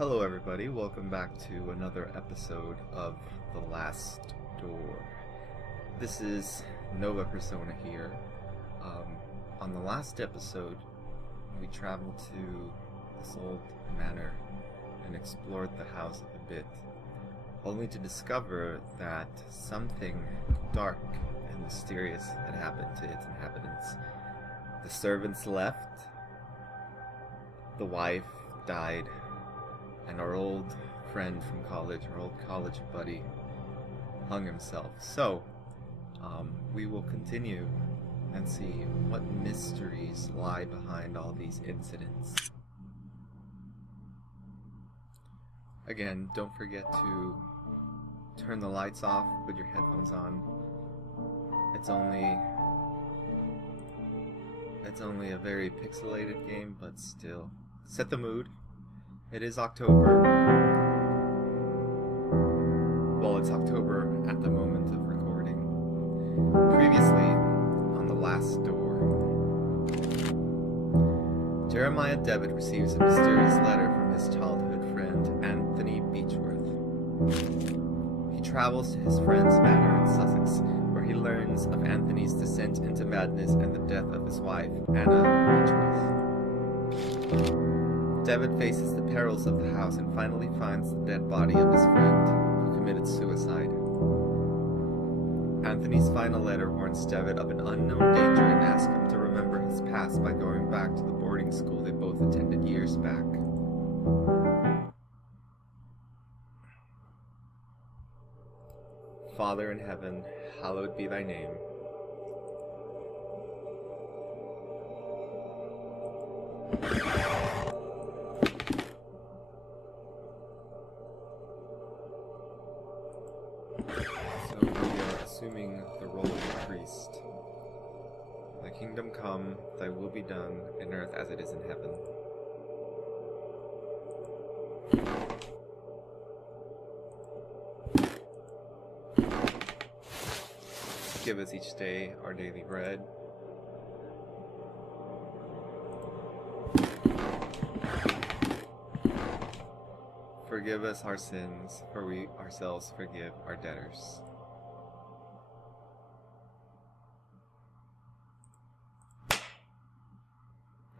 Hello, everybody. Welcome back to another episode of The Last Door. This is Nova Persona here. On the last episode, we traveled to this old manor and explored the house a bit, only to discover that something dark and mysterious had happened to its inhabitants. The servants left, the wife died, and our old friend from college, our old college buddy, hung himself. So, we will continue and see what mysteries lie behind all these incidents. Again, don't forget to turn the lights off, put your headphones on. It's only a very pixelated game, but still. Set the mood. It is October. Well, it's October at the moment of recording. Previously, on The Last Door, Jeremiah Devitt receives a mysterious letter from his childhood friend, Anthony Beechworth. He travels to his friend's manor in Sussex, where he learns of Anthony's descent into madness and the death of his wife, Anna Beechworth. Devitt faces the perils of the house and finally finds the dead body of his friend, who committed suicide. Anthony's final letter warns Devitt of an unknown danger and asks him to remember his past by going back to the boarding school they both attended years back. Father in heaven, hallowed be thy name. Assuming the role of a priest. Thy kingdom come, thy will be done, in earth as it is in heaven. Give us each day our daily bread. Forgive us our sins, for we ourselves forgive our debtors.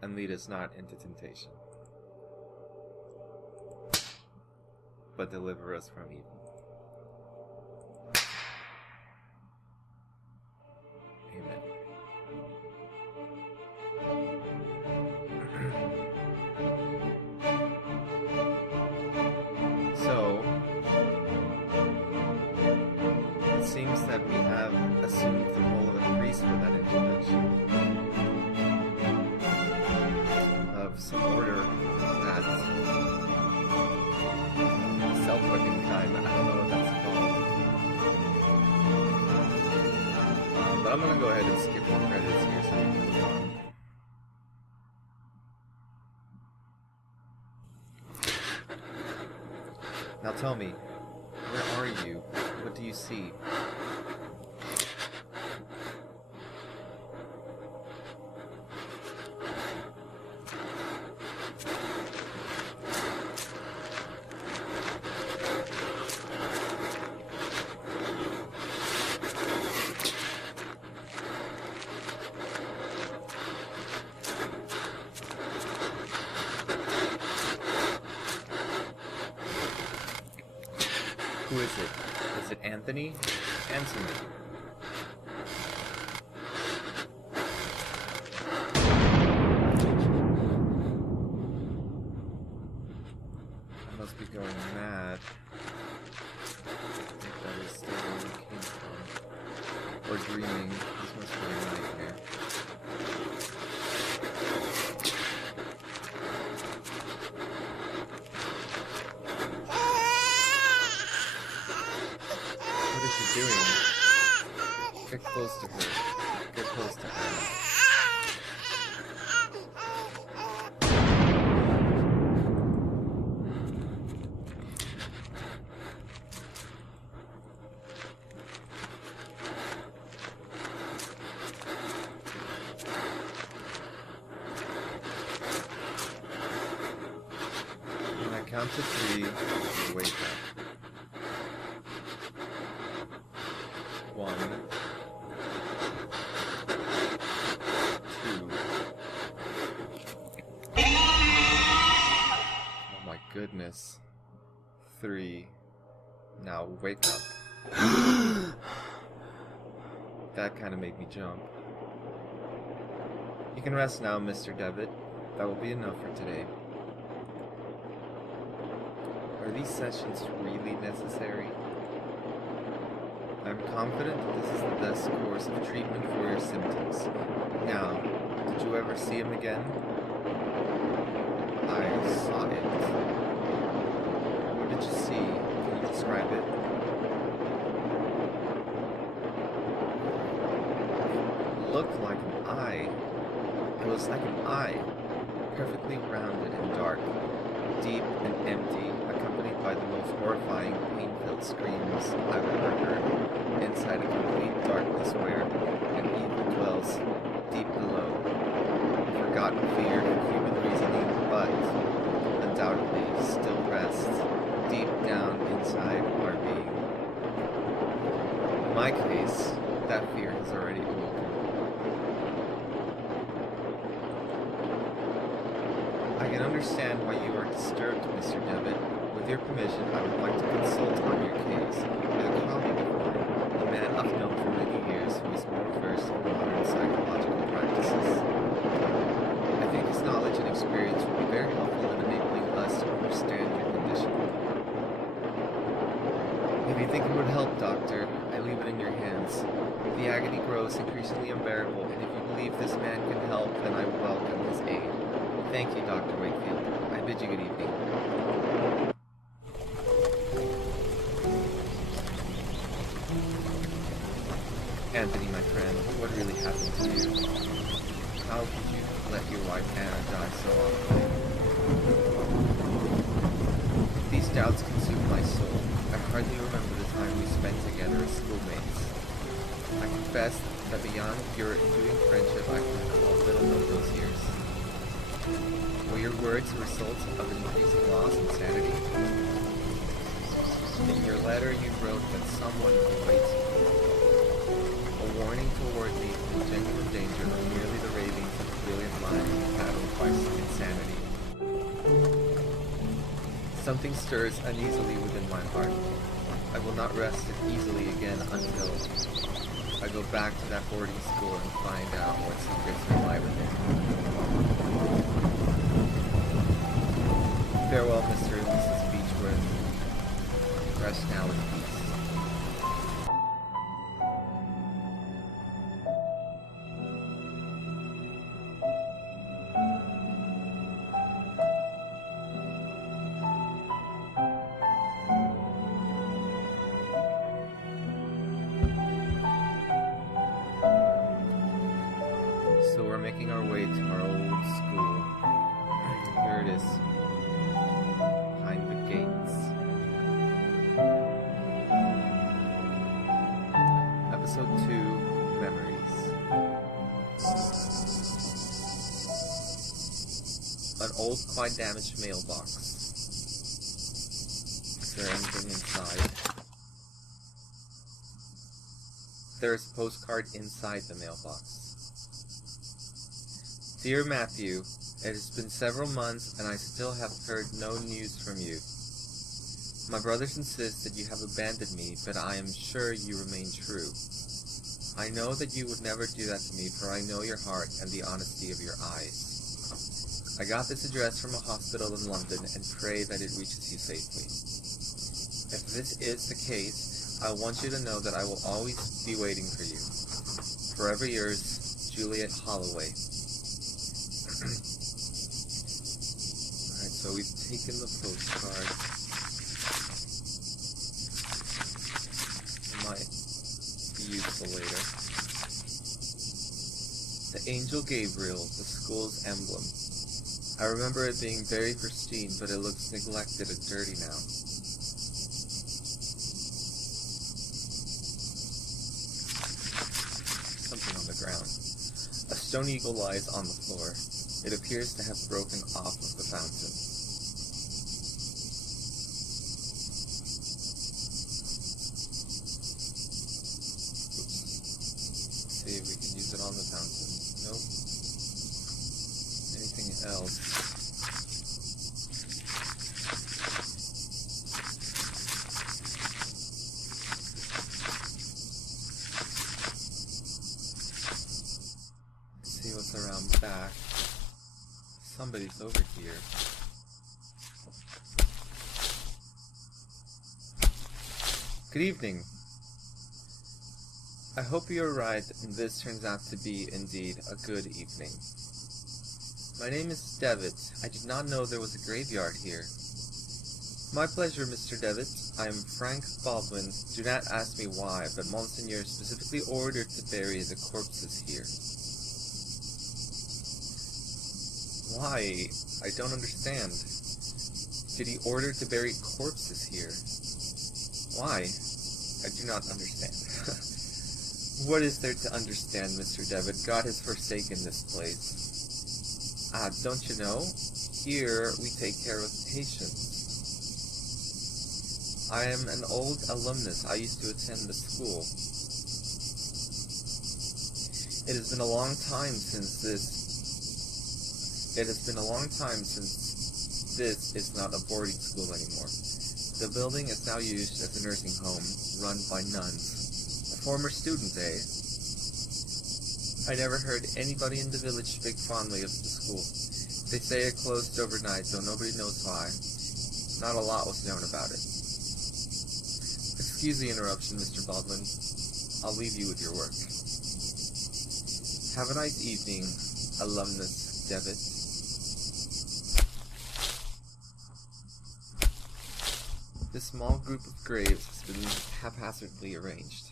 And lead us not into temptation, but deliver us from evil. Amen. So, it seems that we have assumed the role of a priest for that introduction. Of some order that self-working kind. I don't know what that's called. But I'm gonna go ahead and skip the credits here so we can move on. Now tell me, where are you? What do you see? Who is it? Is it Anthony? Answer me. I must be going mad. I think that is still where we came from. Or dreaming. This must be a nightmare. Doing? Get close to her. Get close to her. count to 3, you wake up. 1, 2. Oh my goodness. 3. Now wake up. That kind of made me jump. You can rest now, Mr. Devitt. That will be enough for today. Are these sessions really necessary? I'm confident that this is the best course of treatment for your symptoms. Now, did you ever see him again? I saw it. What did you see? Can you describe it? It looked like an eye. It was like an eye, perfectly rounded and dark, deep and empty, accompanied by the most horrifying, pain-filled screams I've ever heard, inside a complete darkness where an evil dwells deep below. A forgotten fear of human reasoning, but undoubtedly still rests deep down inside our being. In my case, that fear has already awoken. I can understand why you are disturbed, Mr. Devitt. With your permission, I would like to consult on your case with a colleague of mine, a man I've known for many years who is more versed in modern psychological practices. I think his knowledge and experience would be very helpful in enabling us to understand your condition. If you think it would help, Doctor, I leave it in your hands. The agony grows increasingly unbearable, and if you believe this man can help, then I welcome his aid. Thank you, Dr. Wakefield. I bid you good evening. Anthony, my friend, what really happened to you? How could you let your wife Anna die so often? These doubts consume my soul. I hardly remember the time we spent together as schoolmates. I confess that beyond pure enduring friendship, I can recall little of those years. Were your words a result of an increasing loss and sanity? In your letter you wrote that someone awaits you. A warning toward me from genuine danger or merely the ravings of a brilliant mind battled by insanity. Something stirs uneasily within my heart. I will not rest it easily again until I go back to that boarding school and find out what secrets lie within. Farewell, Mr. and Mrs. Beechworth. Rest now in peace. So we're making our way to our old school. Here it is. Behind the gates. Episode 2, Memories. An old, quite damaged mailbox. Is there anything inside? There is a postcard inside the mailbox. Dear Matthew, it has been several months and I still have heard no news from you. My brothers insist that you have abandoned me, but I am sure you remain true. I know that you would never do that to me, for I know your heart and the honesty of your eyes. I got this address from a hospital in London and pray that it reaches you safely. If this is the case, I want you to know that I will always be waiting for you. Forever yours, Juliet Holloway. Alright, so we've taken the postcard. It might be useful later. The Angel Gabriel, the school's emblem. I remember it being very pristine, but it looks neglected and dirty now. Something on the ground. A stone eagle lies on the floor. It appears to have broken off of the fountain. Good evening. I hope you are right and this turns out to be indeed a good evening. My name is Devitt. I did not know there was a graveyard here. My pleasure, Mr. Devitt. I am Frank Baldwin. Do not ask me why, but Monseigneur specifically ordered to bury the corpses here. Why? I don't understand. Did he order to bury corpses here? Why? I do not understand. What is there to understand, Mr. Devitt? God has forsaken this place. Don't you know? Here we take care of patients. I am an old alumnus. I used to attend the school. It has been a long time since this is not a boarding school anymore. The building is now used as a nursing home, run by nuns. A former student, eh? I never heard anybody in the village speak fondly of the school. They say it closed overnight, though nobody knows why. Not a lot was known about it. Excuse the interruption, Mr. Baldwin. I'll leave you with your work. Have a nice evening, alumnus Devitt. This small group of graves has been haphazardly arranged.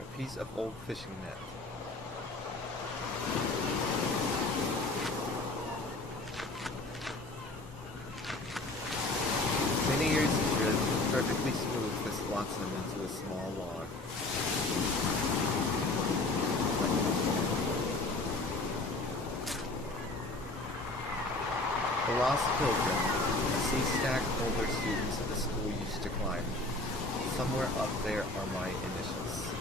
A piece of old fishing net. Many years of drift, perfectly smooth, this locks them into a small log. The Lost Pilgrim, a sea stack older students of the school used to climb. Somewhere up there are my initials.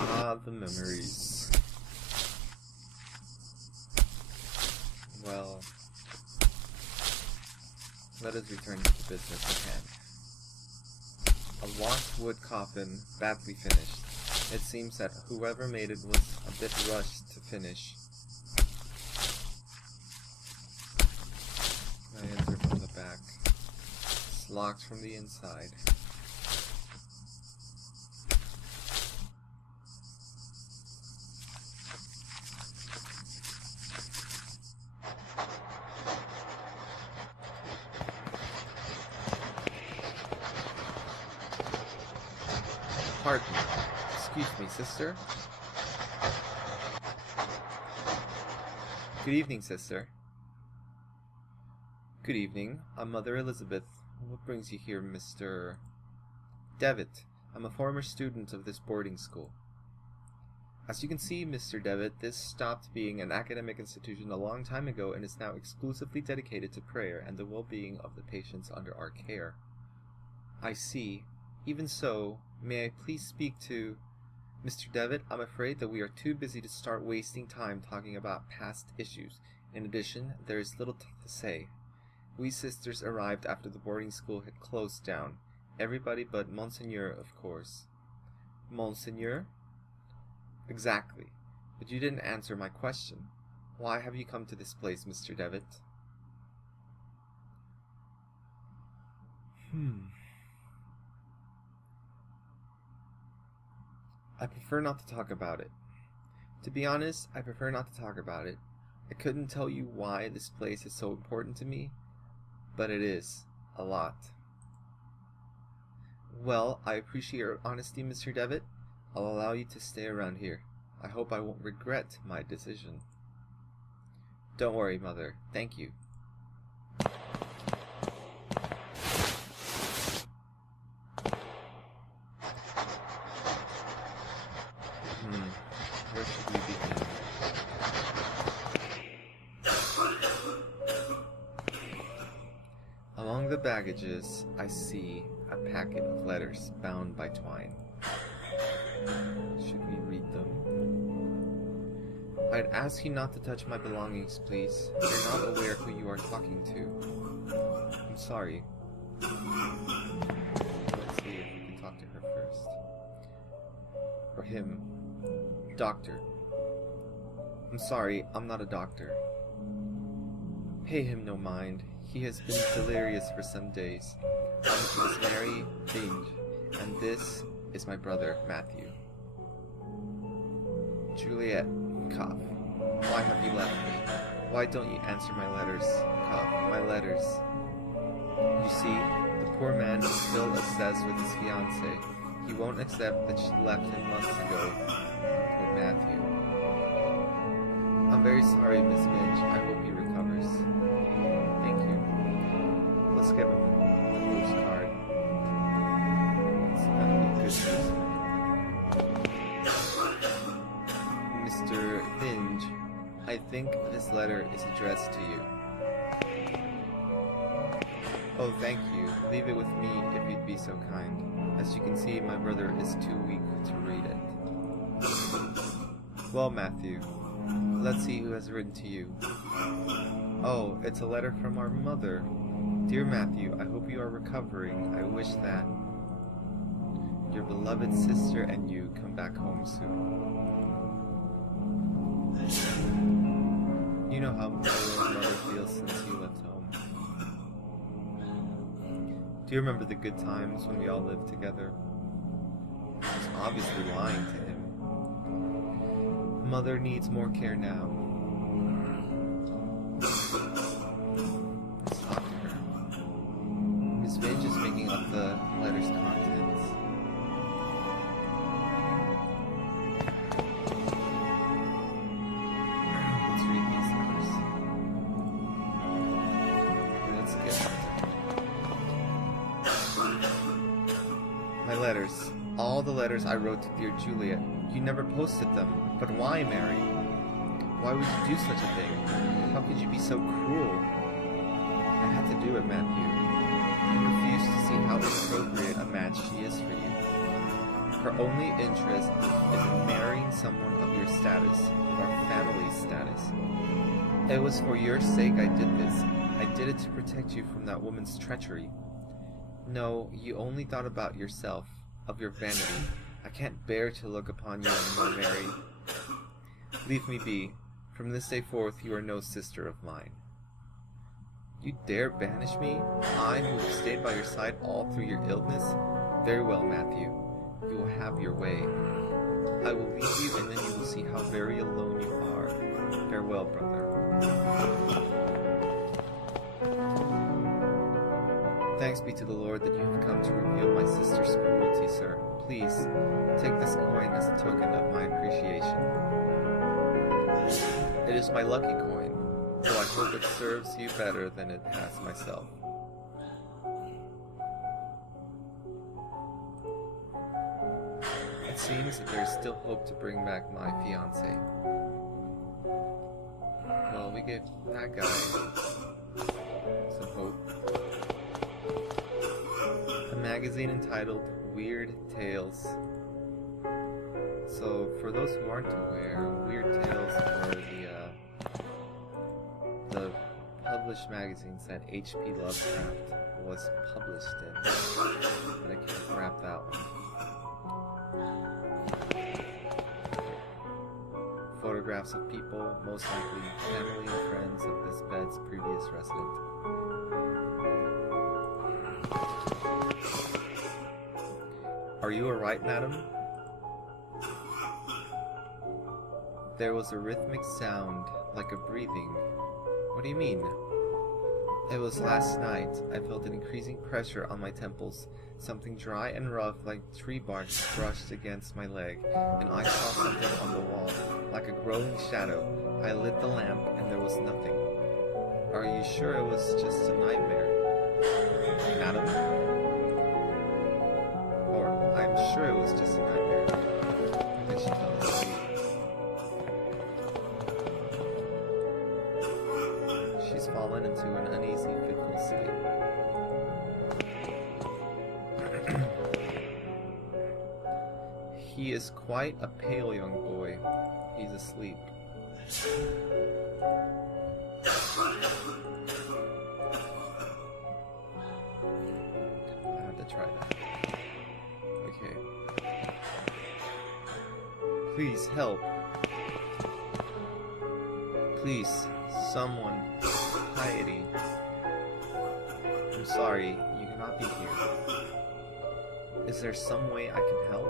Ah, the memories. Well, let us return to business at hand. A locked wood coffin, badly finished. It seems that whoever made it was a bit rushed to finish. I enter from the back. It's locked from the inside. Pardon. Excuse me, sister? Good evening, sister. Good evening. I'm Mother Elizabeth. What brings you here, Mr. Devitt? I'm a former student of this boarding school. As you can see, Mr. Devitt, this stopped being an academic institution a long time ago and is now exclusively dedicated to prayer and the well-being of the patients under our care. I see. Even so, may I please speak to... Mr. Devitt, I'm afraid that we are too busy to start wasting time talking about past issues. In addition, there is little to say. We sisters arrived after the boarding school had closed down. Everybody but Monseigneur, of course. Monseigneur? Exactly. But you didn't answer my question. Why have you come to this place, Mr. Devitt? I prefer not to talk about it. To be honest, I prefer not to talk about it. I couldn't tell you why this place is so important to me, but it is. A lot. Well, I appreciate your honesty, Mr. Devitt. I'll allow you to stay around here. I hope I won't regret my decision. Don't worry, Mother. Thank you. Where should we begin? Among the baggages, I see a packet of letters bound by twine. Should we read them? I'd ask you not to touch my belongings, please. You're not aware who you are talking to. I'm sorry. Let's see if we can talk to her first. Or him. Doctor. I'm sorry, I'm not a doctor. Pay him no mind. He has been delirious for some days. I'm Miss Mary Binge, and this is my brother, Matthew. Juliet, cough. Why have you left me? Why don't you answer my letters? Cough, my letters. You see, the poor man is still obsessed with his fiancée. He won't accept that she left him months ago. Poor Matthew. I'm very sorry, Miss Binge. I hope he recovers. Thank you. Let's give him the postcard. It's gonna be good news. Mr. Binge, I think this letter is addressed to you. Oh, thank you. Leave it with me if you'd be so kind. As you can see, my brother is too weak to read it. Well, Matthew, let's see who has written to you. Oh, it's a letter from our mother. Dear Matthew, I hope you are recovering. I wish that your beloved sister and you come back home soon. You know how my little mother feels since you left home. Do you remember the good times when we all lived together? I was obviously lying to him. Mother needs more care now. Let's talk to her. Miss Binge is making up the letter's contents. Let's read these letters. Let's get my letters. All the letters I wrote to dear Juliet. You never posted them. But why, Mary? Why would you do such a thing? How could you be so cruel? I had to do it, Matthew. You refuse to see how inappropriate a match she is for you. Her only interest is in marrying someone of your status, or family status. It was for your sake I did this. I did it to protect you from that woman's treachery. No, you only thought about yourself, of your vanity. I can't bear to look upon you anymore, Mary. Leave me be. From this day forth, you are no sister of mine. You dare banish me? I, who have stayed by your side all through your illness? Very well, Matthew. You will have your way. I will leave you, and then you will see how very alone you are. Farewell, brother. Thanks be to the Lord that you have come to reveal my sister's cruelty, sir. Please, take this coin as a token of my appreciation. It is my lucky coin, so I hope it serves you better than it has myself. It seems that there is still hope to bring back my fiancée. Well, we gave that guy some hope. A magazine entitled Weird Tales. So, for those who aren't aware, Weird Tales are the published magazines that H.P. Lovecraft was published in. But I can't wrap that one. Photographs of people, most likely family and friends of this bed's previous resident. Are you alright, madam? There was a rhythmic sound, like a breathing. What do you mean? It was last night. I felt an increasing pressure on my temples. Something dry and rough, like tree bark, brushed against my leg, and I saw something on the wall, like a growing shadow. I lit the lamp, and there was nothing. Are you sure it was just a nightmare? Madam? Or, I'm sure it was just a nightmare. And then she fell asleep. She's fallen into an uneasy, fitful sleep. He is quite a pale young boy. He's asleep. I have to try that. Okay. Please help. Please, someone. Piety. I'm sorry, you cannot be here. Is there some way I can help?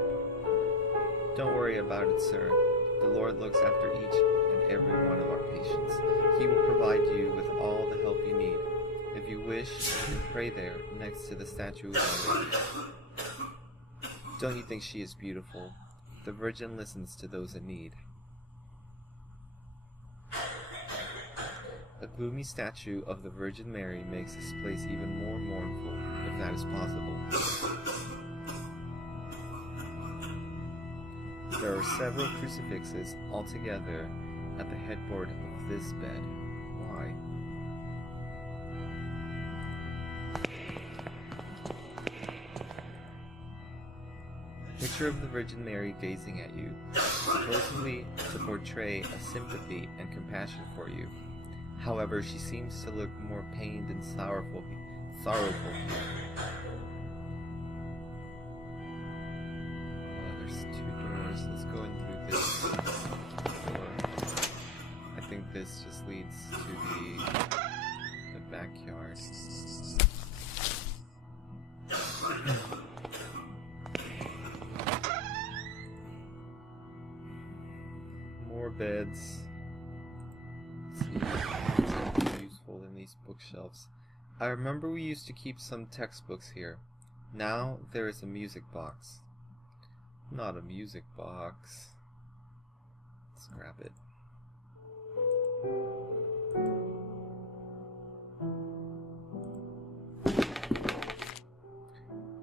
Don't worry about it, sir. The Lord looks after each and every one of our patients. He will provide you with all the help you need. If you wish, you can pray there, next to the statue of Our Lady. Don't you think she is beautiful? The Virgin listens to those in need. A gloomy statue of the Virgin Mary makes this place even more mournful, if that is possible. There are several crucifixes all together at the headboard of this bed. Why? Picture of the Virgin Mary gazing at you, supposedly to portray a sympathy and compassion for you. However, she seems to look more pained and sorrowful here. There's two doors. Let's go in through this door. I think this just leads to the backyard. More beds. Let's see what's useful in these bookshelves. I remember we used to keep some textbooks here. Now there is a music box. Not a music box. Let's grab it.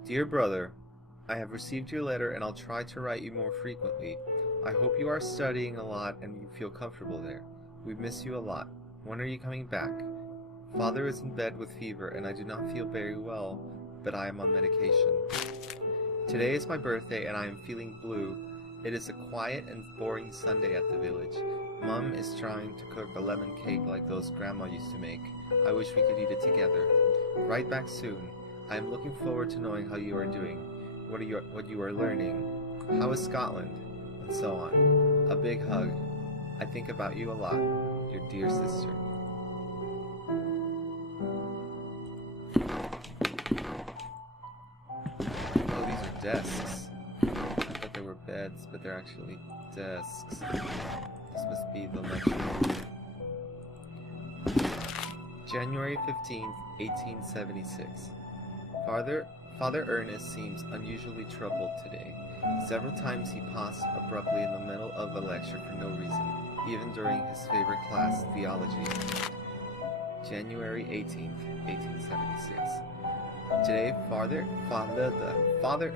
Dear brother, I have received your letter and I'll try to write you more frequently. I hope you are studying a lot and you feel comfortable there. We miss you a lot. When are you coming back? Father is in bed with fever and I do not feel very well, but I am on medication. Today is my birthday and I am feeling blue. It is a quiet and boring Sunday at the village. Mum is trying to cook a lemon cake like those Grandma used to make. I wish we could eat it together. Write back soon. I am looking forward to knowing how you are doing, what you are learning, how is Scotland, and so on. A big hug. I think about you a lot. Your dear sister. Oh, these are desks. I thought they were beds, but they're actually desks. This must be the lecture room. January 15th, 1876. Father Ernest seems unusually troubled today. Several times he paused abruptly in the middle of a lecture for no reason, even during his favorite class, theology. January 18th, 1876. Today, Father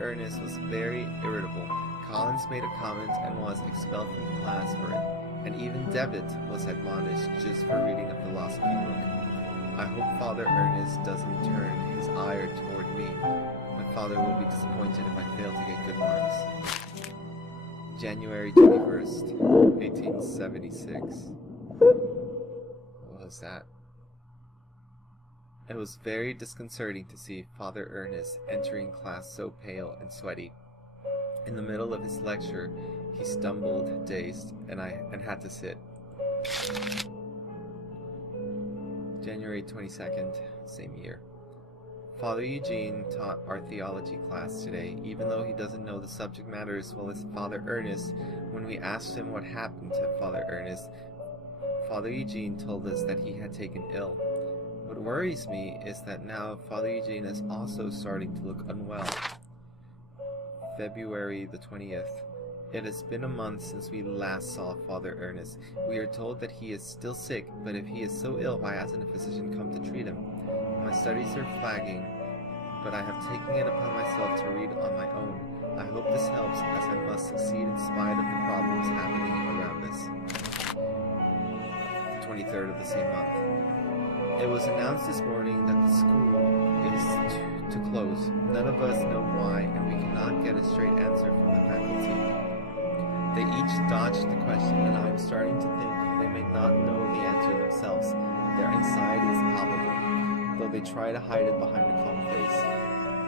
Ernest was very irritable. Collins made a comment and was expelled from the class for it, and even Devitt was admonished just for reading a philosophy book. I hope Father Ernest doesn't turn his ire toward me. My father will be disappointed if I fail to get good marks. January 21st, 1876. What was that? It was very disconcerting to see Father Ernest entering class so pale and sweaty. In the middle of his lecture, he stumbled, dazed, and had to sit. January 22nd, same year. Father Eugene taught our theology class today, even though he doesn't know the subject matter as well as Father Ernest. When we asked him what happened to Father Ernest, Father Eugene told us that he had taken ill. What worries me is that now Father Eugene is also starting to look unwell. February the 20th. It has been a month since we last saw Father Ernest. We are told that he is still sick, but if he is so ill, why hasn't a physician come to treat him? My studies are flagging, but I have taken it upon myself to read on my own. I hope this helps, as I must succeed in spite of the problems happening around us. 23rd of the same month. It was announced this morning that the school is to close closed. None of us know why, and we cannot get a straight answer from the faculty. They each dodged the question, and I'm starting to think they may not know the answer themselves. Their anxiety is palpable, though they try to hide it behind a calm face.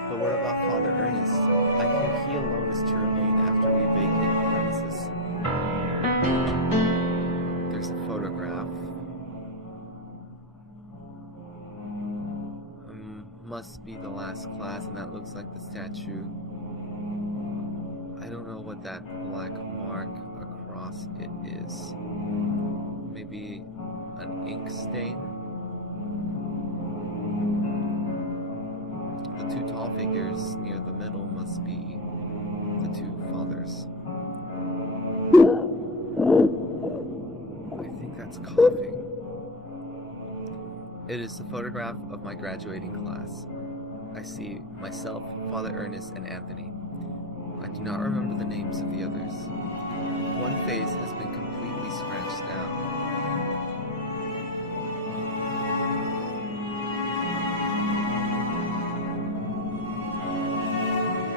But what about Father Ernest? I think he alone is to remain after we vacate the premises. There's a photograph. Must be the last class, and that looks like the statue. I don't know what that black mark across it is. Maybe an ink stain? The two tall figures near the middle must be the two fathers. I think that's coughing. It is the photograph of my graduating class. I see myself, Father Ernest, and Anthony. I do not remember the names of the others. One face has been completely scratched out.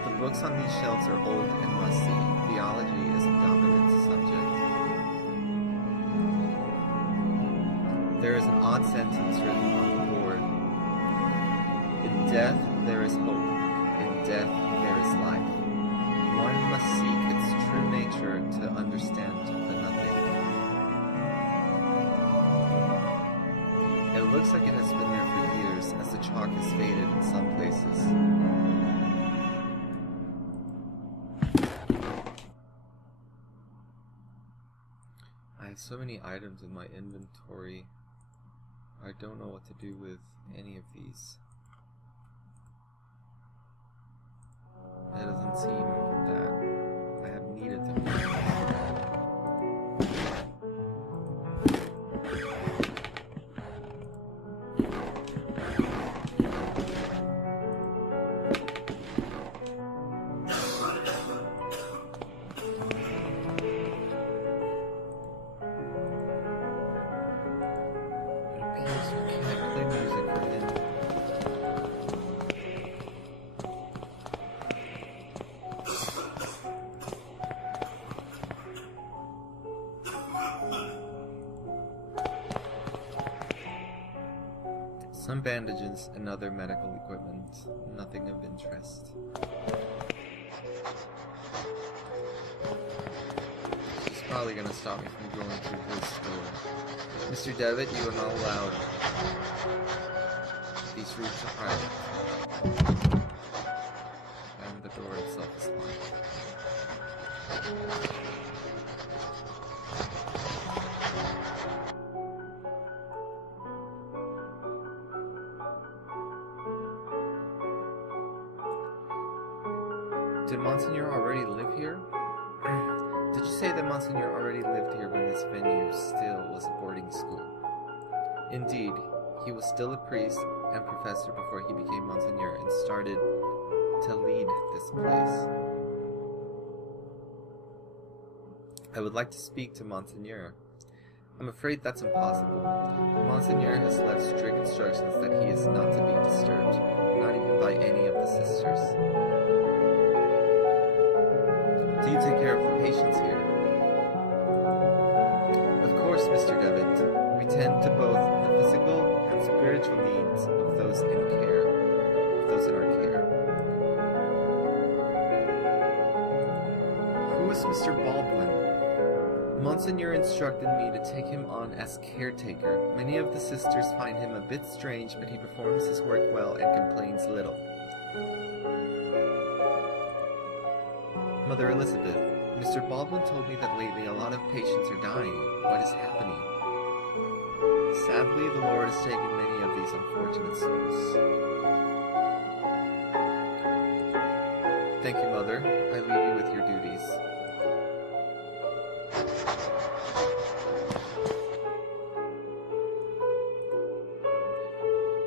The books on these shelves are old and musty. Theology is a dominant subject. There is an odd sentence written on the board. In death there is hope. In death there is life. One must seek its true nature to understand the nothing. It looks like it has been there for years, as the chalk has faded in some places. I have so many items in my inventory. I don't know what to do with any of these. That doesn't seem that I have needed them. Some bandages and other medical equipment, nothing of interest. She's probably going to stop me from going through this door. Mr. Devitt, you are not allowed. These rooms are private. And the door itself is locked. Did Monsignor already live here? Did you say that Monsignor already lived here when this venue still was a boarding school? Indeed, he was still a priest and professor before he became Monsignor and started to lead this place. I would like to speak to Monsignor. I'm afraid that's impossible. Monsignor has left strict instructions that he is not to be disturbed, not even by any of the sisters. Do you take care of the patients here? Of course, Mr. Devitt. We tend to both the physical and spiritual needs of those in our care. Who is Mr. Baldwin? Monsignor instructed me to take him on as caretaker. Many of the sisters find him a bit strange, but he performs his work well and complains little. Mother Elizabeth, Mr. Baldwin told me that lately a lot of patients are dying. What is happening? Sadly, the Lord has taken many of these unfortunate souls. Thank you, Mother. I leave you with your duties.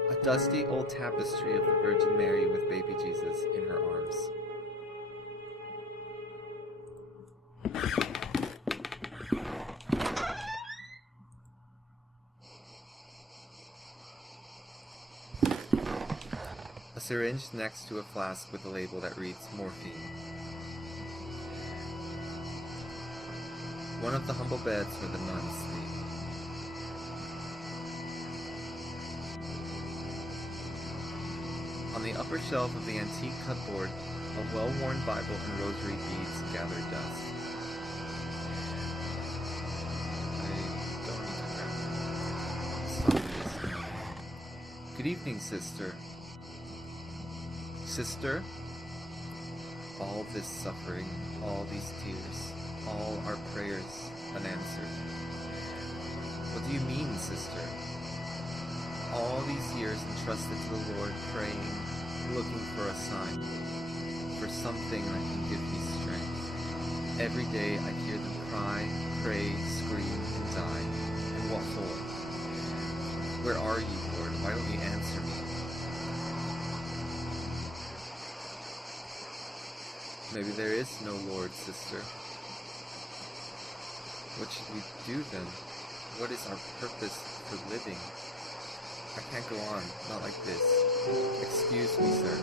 A dusty old tapestry of the Virgin Mary with baby Jesus in her arms. A syringe next to a flask with a label that reads morphine. One of the humble beds where the nuns sleep. On the upper shelf of the antique cupboard, a well-worn Bible and rosary beads gather dust. I don't need to grab. Stop this. Good evening, sister. Sister? All this suffering, all these tears, all our prayers unanswered. What do you mean, sister? All these years entrusted to the Lord, praying, looking for a sign, for something that can give me strength. Every day I hear them cry, pray, scream, and die. And what for? Where are you, Lord? Why don't you answer me? Maybe there is no Lord, sister. What should we do then? What is our purpose for living? I can't go on, not like this. Excuse me, sir.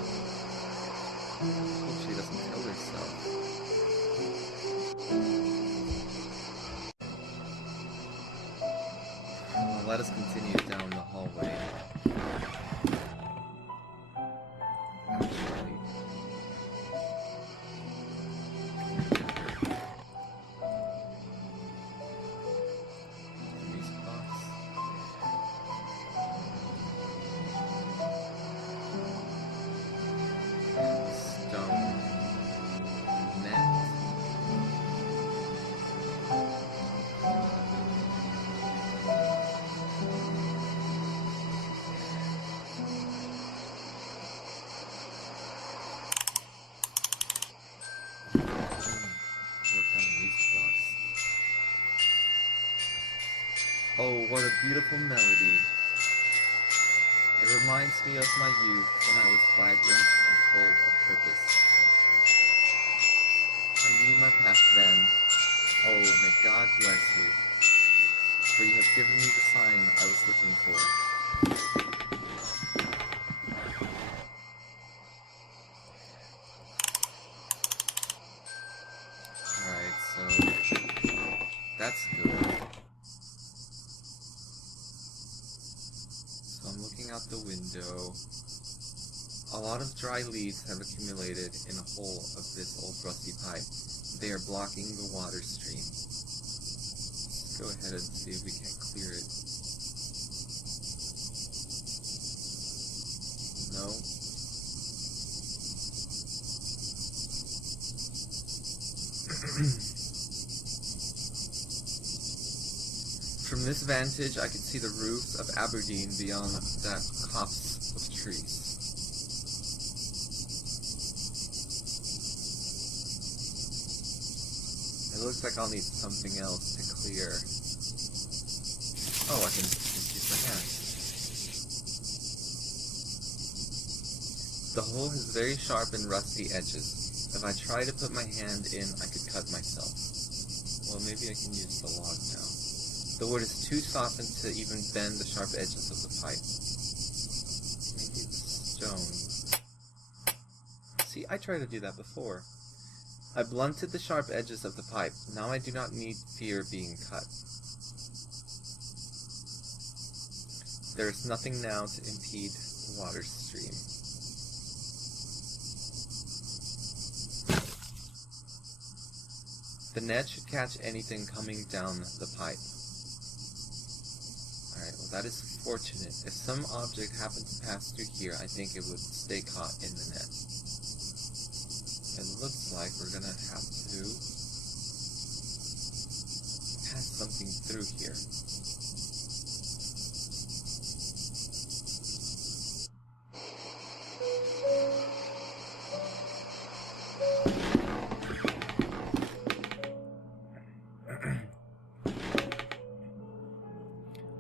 I hope she doesn't kill herself. Well, let us continue down the hallway. Actually, music box. Stone net. Work on the music box. Oh, what a beautiful melody. It reminds me of my youth when I was vibrant and full of purpose. I knew my path then. Oh, may God bless you, for you have given me the sign I was looking for. Alright, so that's good. So I'm looking out the window. A lot of dry leaves have accumulated in a hole of this old rusty pipe. They are blocking the water stream. Let's go ahead and see if we can't clear it. No? From this vantage, I can see the roofs of Aberdeen beyond that copse of trees. It looks like I'll need something else to clear. Oh, I can just use my hand. The hole has very sharp and rusty edges. If I try to put my hand in, I could cut myself. Well, maybe I can use the log now. The wood is too softened to even bend the sharp edges of the pipe. Maybe the stone. See, I tried to do that before. I blunted the sharp edges of the pipe. Now I do not need fear being cut. There is nothing now to impede the water stream. The net should catch anything coming down the pipe. Alright, well that is fortunate. If some object happened to pass through here, I think it would stay caught in the net. It looks like we're gonna have to pass something through here.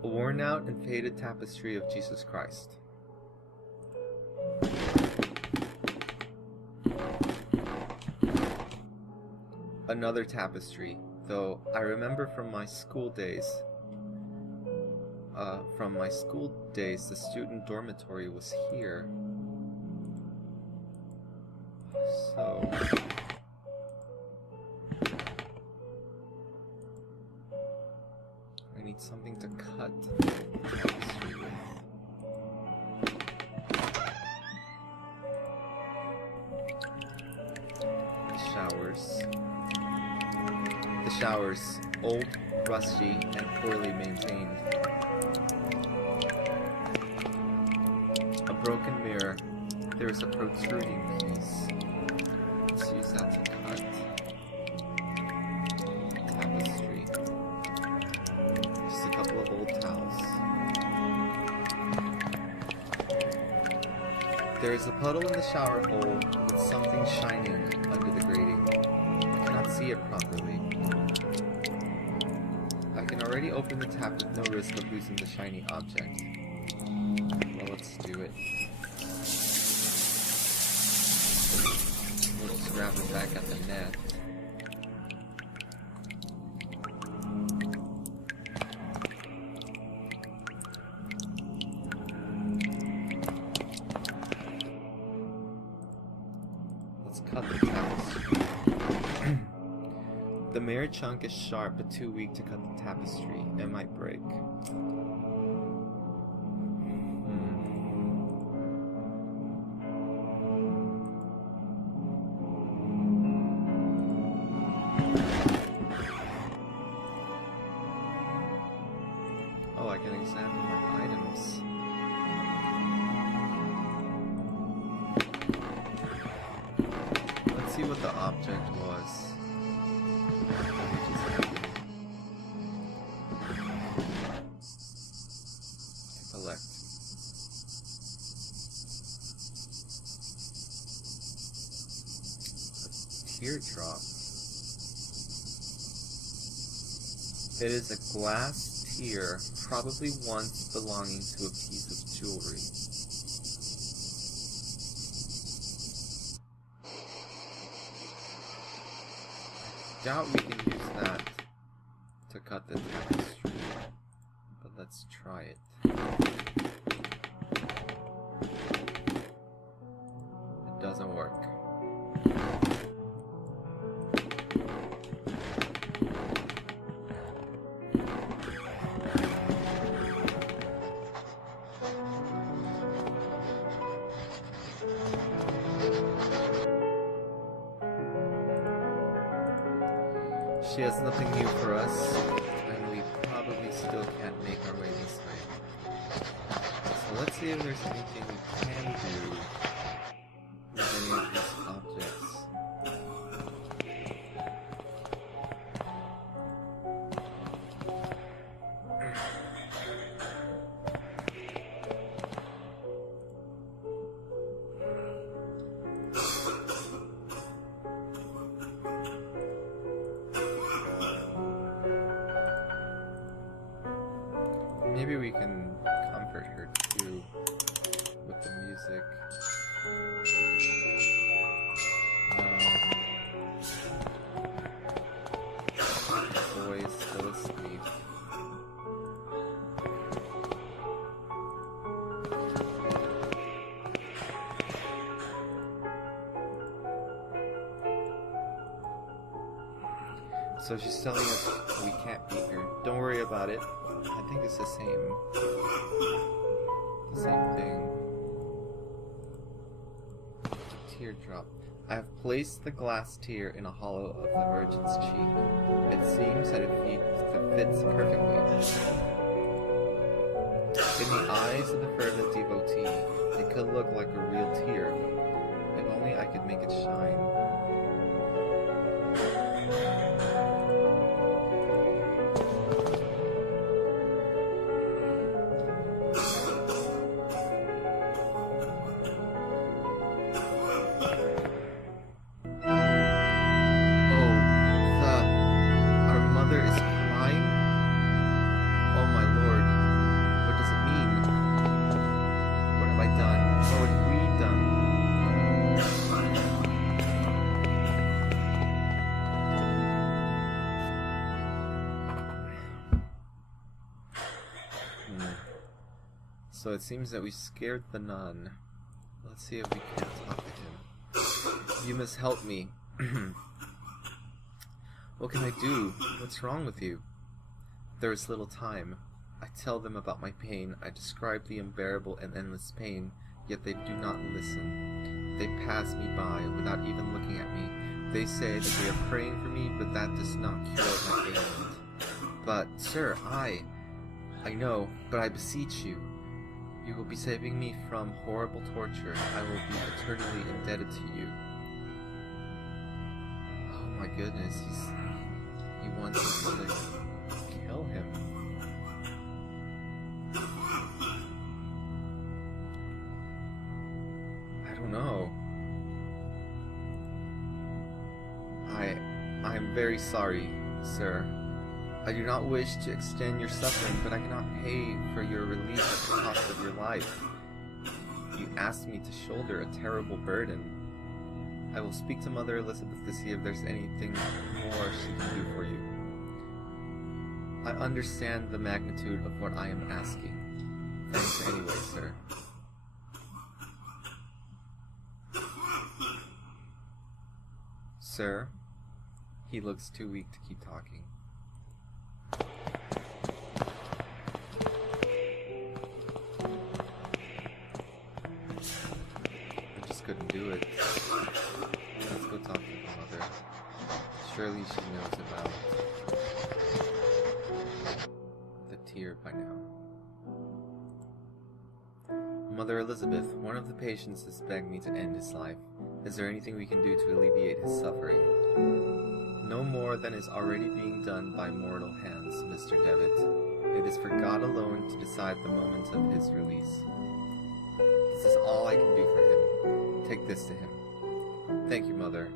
A worn out and faded tapestry of Jesus Christ. Another tapestry, though I remember from my school days, the student dormitory was here. need something to cut the tapestry with. The showers, old, rusty, and poorly maintained. A broken mirror. There is a protruding piece. Let's use that to cut tapestry. Just a couple of old towels. There is a puddle in the shower hole with something shining under the grating. I cannot see it properly. I can already open the tap with no risk of losing the shiny object. Well, let's do it. We'll just grab it back at the net. Let's cut the tapestry. The mirror chunk is sharp but too weak to cut the tapestry. It might break. Oh, I can examine my items. Let's see what the object was. Collect. A teardrop. It is a glass tear, probably once belonging to a piece of jewelry. Doubt we can use that to cut the tapestry, but let's try it. It doesn't work. She has nothing new for us, and we probably still can't make our way this way. So let's see if there's anything we can do with any of these objects. Maybe we can comfort her too with the music. The boy is still asleep. So she's telling us we can't beat her. Don't worry about it. I think it's the same thing. Teardrop. I have placed the glass tear in a hollow of the Virgin's cheek. It seems that it fits perfectly. In the eyes of the fervent devotee, it could look like a real tear. If only I could make it shine. So it seems that we scared the nun. Let's see if we can talk to him. You must help me. What can I do? What's wrong with you? There is little time. I tell them about my pain. I describe the unbearable and endless pain, yet they do not listen. They pass me by without even looking at me. They say that they are praying for me, but that does not cure my ailment. But, sir, I know, but I beseech you. You will be saving me from horrible torture. I will be eternally indebted to you. Oh my goodness, he wants us to kill him. I don't know. I'm very sorry, sir. I do not wish to extend your suffering, but I cannot pay for your relief at the cost of your life. You asked me to shoulder a terrible burden. I will speak to Mother Elizabeth to see if there's anything more she can do for you. I understand the magnitude of what I am asking. Thanks anyway, sir. Sir? He looks too weak to keep talking. I just couldn't do it. Let's go talk to the mother. Surely she knows about the tear by now. Mother Elizabeth, one of the patients has begged me to end his life. Is there anything we can do to alleviate his suffering? No more than is already being done by mortal hands, Mr. Devitt. It is for God alone to decide the moment of his release. This is all I can do for him. Take this to him. Thank you, Mother.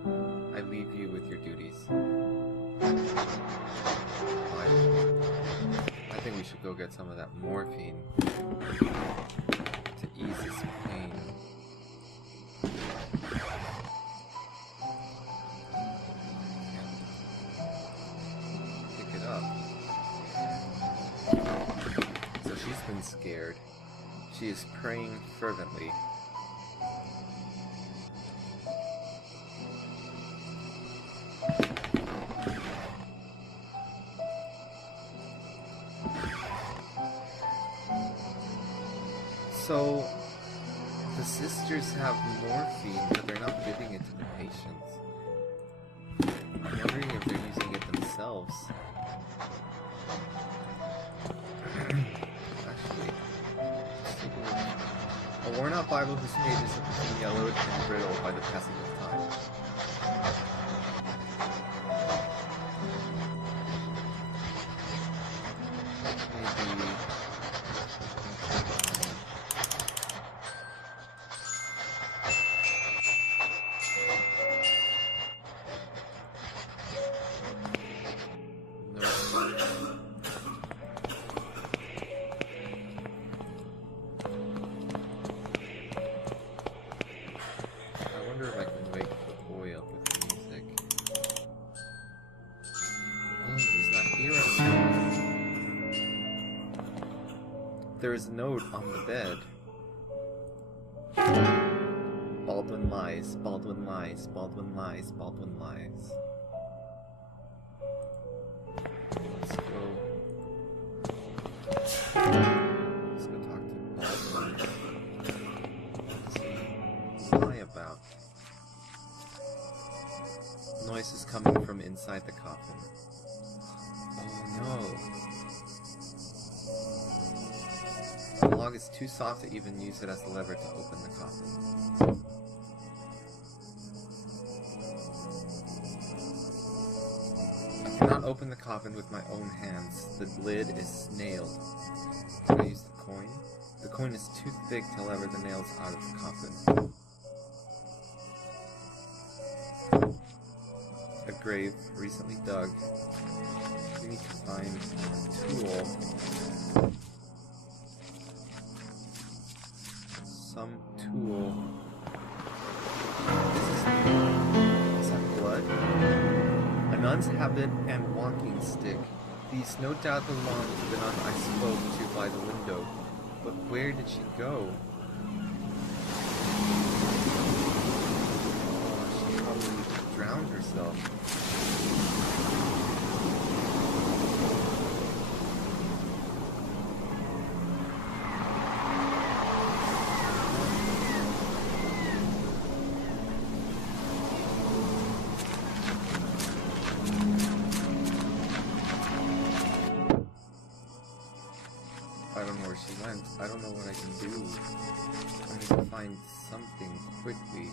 I leave you with your duties. I think we should go get some of that morphine to ease his pain. Pick it up. So she's been scared. She is praying fervently. So, the sisters have morphine, but they're not giving it to the patients. I'm wondering if they're using it themselves. Actually, a worn-out Bible whose pages have become yellowed and brittle by the passage of time. There is a note on the bed. Baldwin lies, Baldwin lies, Baldwin lies, Baldwin lies. Let's go talk to Baldwin. What's he lie about? Noise is coming from inside the coffin. Oh no. The log is too soft to even use it as a lever to open the coffin. I cannot open the coffin with my own hands. The lid is nailed. Can I use the coin? The coin is too thick to lever the nails out of the coffin. A grave recently dug. We need to find a tool. Some tool. Is that blood? A nun's habit and walking stick. These no doubt belong to the nun I spoke to by the window. But where did she go? Oh, she probably drowned herself. I don't know what I can do. I need to find something quickly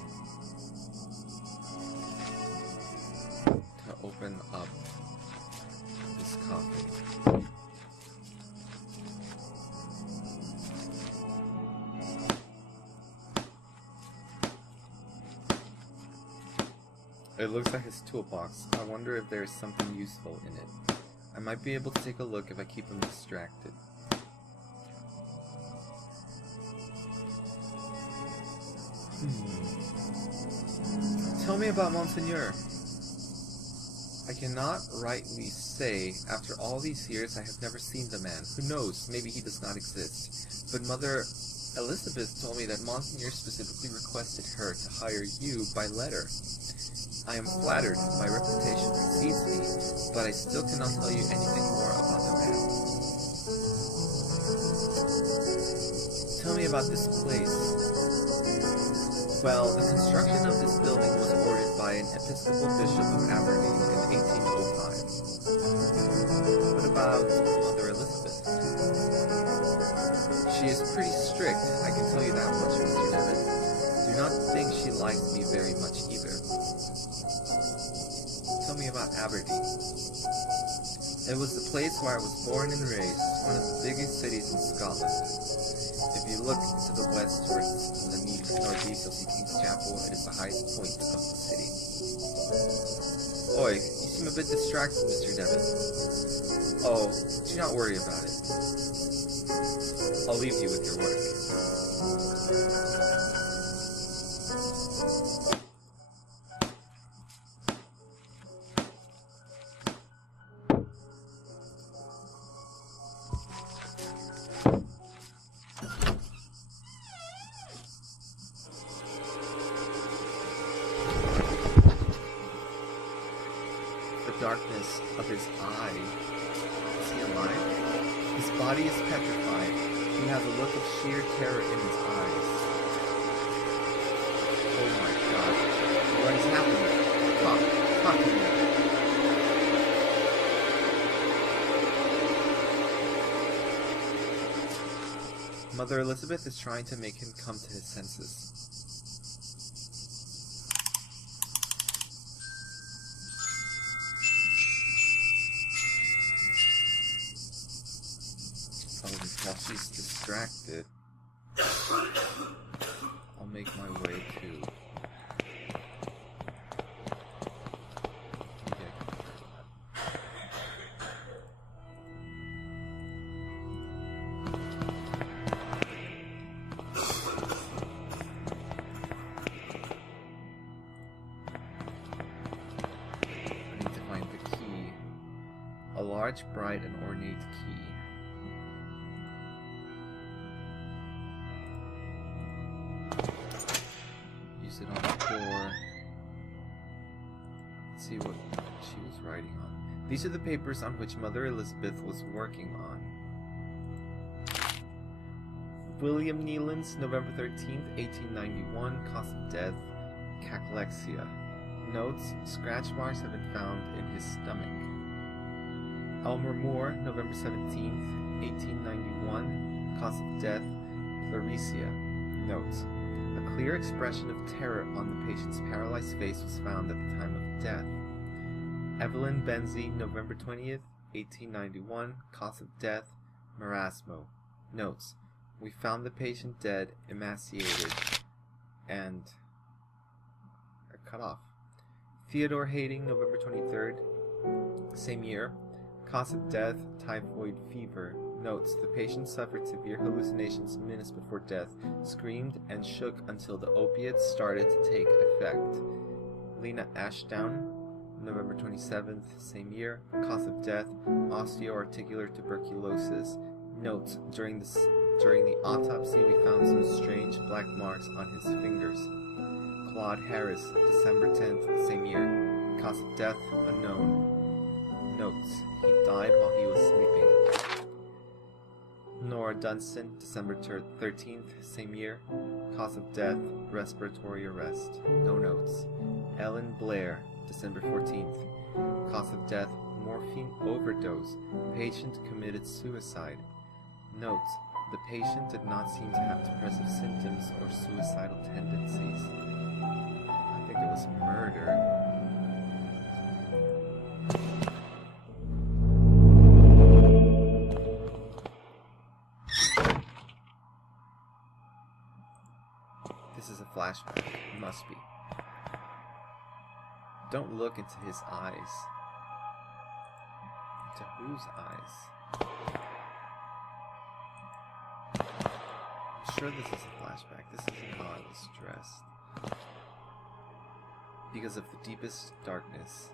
to open up this coffin. It looks like his toolbox. I wonder if there's something useful in it. I might be able to take a look if I keep him distracted. Tell me about Monseigneur. I cannot rightly say, after all these years I have never seen the man. Who knows, maybe he does not exist. But Mother Elizabeth told me that Monseigneur specifically requested her to hire you by letter. I am flattered, my reputation precedes me, but I still cannot tell you anything more about the man. Tell me about this place. Well, the construction of this building was ordered by an Episcopal Bishop of Aberdeen in 1805. What about Mother Elizabeth? She is pretty strict, I can tell you that much, Mr. Devitt. Do not think she likes me very much either. Tell me about Aberdeen. It was the place where I was born and raised, one of the biggest cities in Scotland. If you look to the west towards the northeast, you'll see King's Chapel. It is the highest point of the city. Oi, you seem a bit distracted, Mr. Devitt. Oh, do not worry about it. I'll leave you with your work. Darkness of his eye. Is he alive? His body is petrified. He has a look of sheer terror in his eyes. Oh my god. What is happening? Talk to me. Mother Elizabeth is trying to make him come to his senses. While she's distracted, I'll make my way to... I need to find the key. A large, bright, and ornate key. It on the door. Let's see what she was writing on. These are the papers on which Mother Elizabeth was working on. William Nealance, November 13th, 1891, cause of death, cachexia. Notes, scratch marks have been found in his stomach. Elmer Moore, November 17th, 1891, cause of death, pleuresia. Notes, a clear expression of terror on the patient's paralyzed face was found at the time of death. Evelyn Benzie, November 20th, 1891, cause of death, marasmo. Notes, we found the patient dead, emaciated, and cut off. Theodore Hading, November 23rd, same year, cause of death, typhoid fever. Notes, the patient suffered severe hallucinations minutes before death, screamed and shook until the opiates started to take effect. Lena Ashdown, November 27th, same year, cause of death, osteoarticular tuberculosis. Notes, during the autopsy we found some strange black marks on his fingers. Claude Harris, December 10th, same year, cause of death, unknown. Notes, he died while he was sleeping. Nora Dunstan, December 13th, same year, cause of death, respiratory arrest. No notes. Ellen Blair, December 14th, cause of death, morphine overdose. Patient committed suicide. Notes, The patient did not seem to have depressive symptoms or suicidal tendencies. I think it was murder. This is a flashback. It must be. Don't look into his eyes. Into whose eyes? I'm sure this is a flashback. This is not stressed. Because of the deepest darkness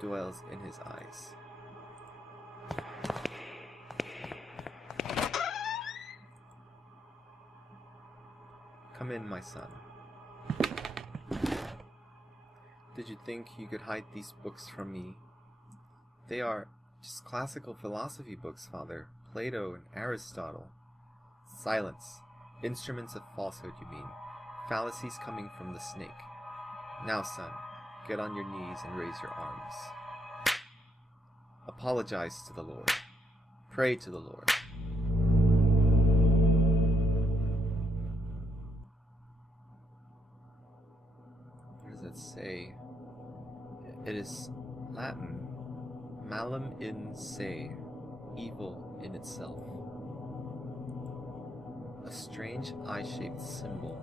dwells in his eyes. Come in, my son. Did you think you could hide these books from me? They are just classical philosophy books, Father. Plato and Aristotle. Silence. Instruments of falsehood, you mean. Fallacies coming from the snake. Now, son, get on your knees and raise your arms. Apologize to the Lord. Pray to the Lord. What does it say? It is Latin. Malum in se. Evil in itself. A strange eye-shaped symbol.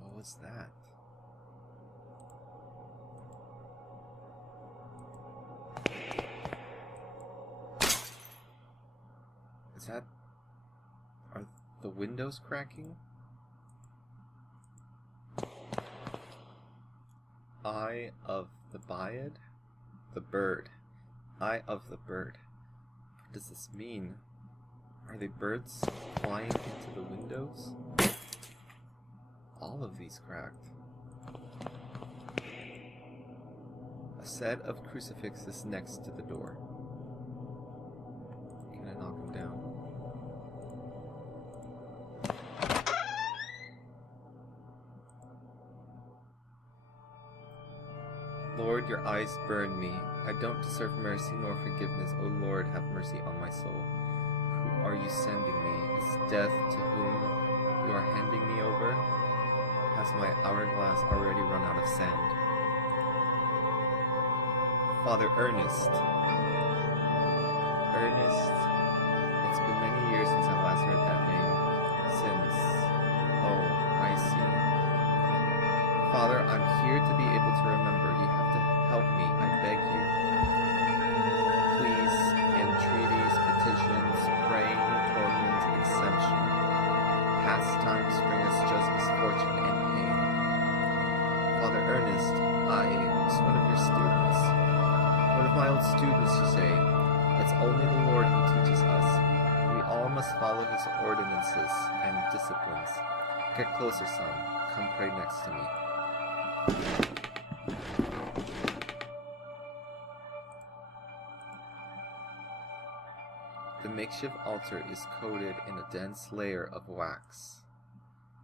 What was that? Is that... Are the windows cracking? Eye of the Biad? The bird. Eye of the bird. What does this mean? Are they birds flying into the windows? All of these cracked. A set of crucifixes next to the door. Can I knock them down? Lord, your eyes burn me. I don't deserve mercy nor forgiveness. O Lord, have mercy on my soul. Who are you sending me? Is death to whom you are handing me over? Has my hourglass already run out of sand? Father Ernest. Ernest. It's been many years since I last heard that name. Since... Oh, I see. Father, I'm here to be able to remember. You have to help me, I beg you. Please, entreaties, petitions, praying, torment, exemption. Pastimes bring us just misfortune and pain. Father Ernest, I was one of your students. One of my old students, you say. It's only the Lord who teaches us. We all must follow his ordinances and disciplines. Get closer, son. Come pray next to me. The makeshift altar is coated in a dense layer of wax.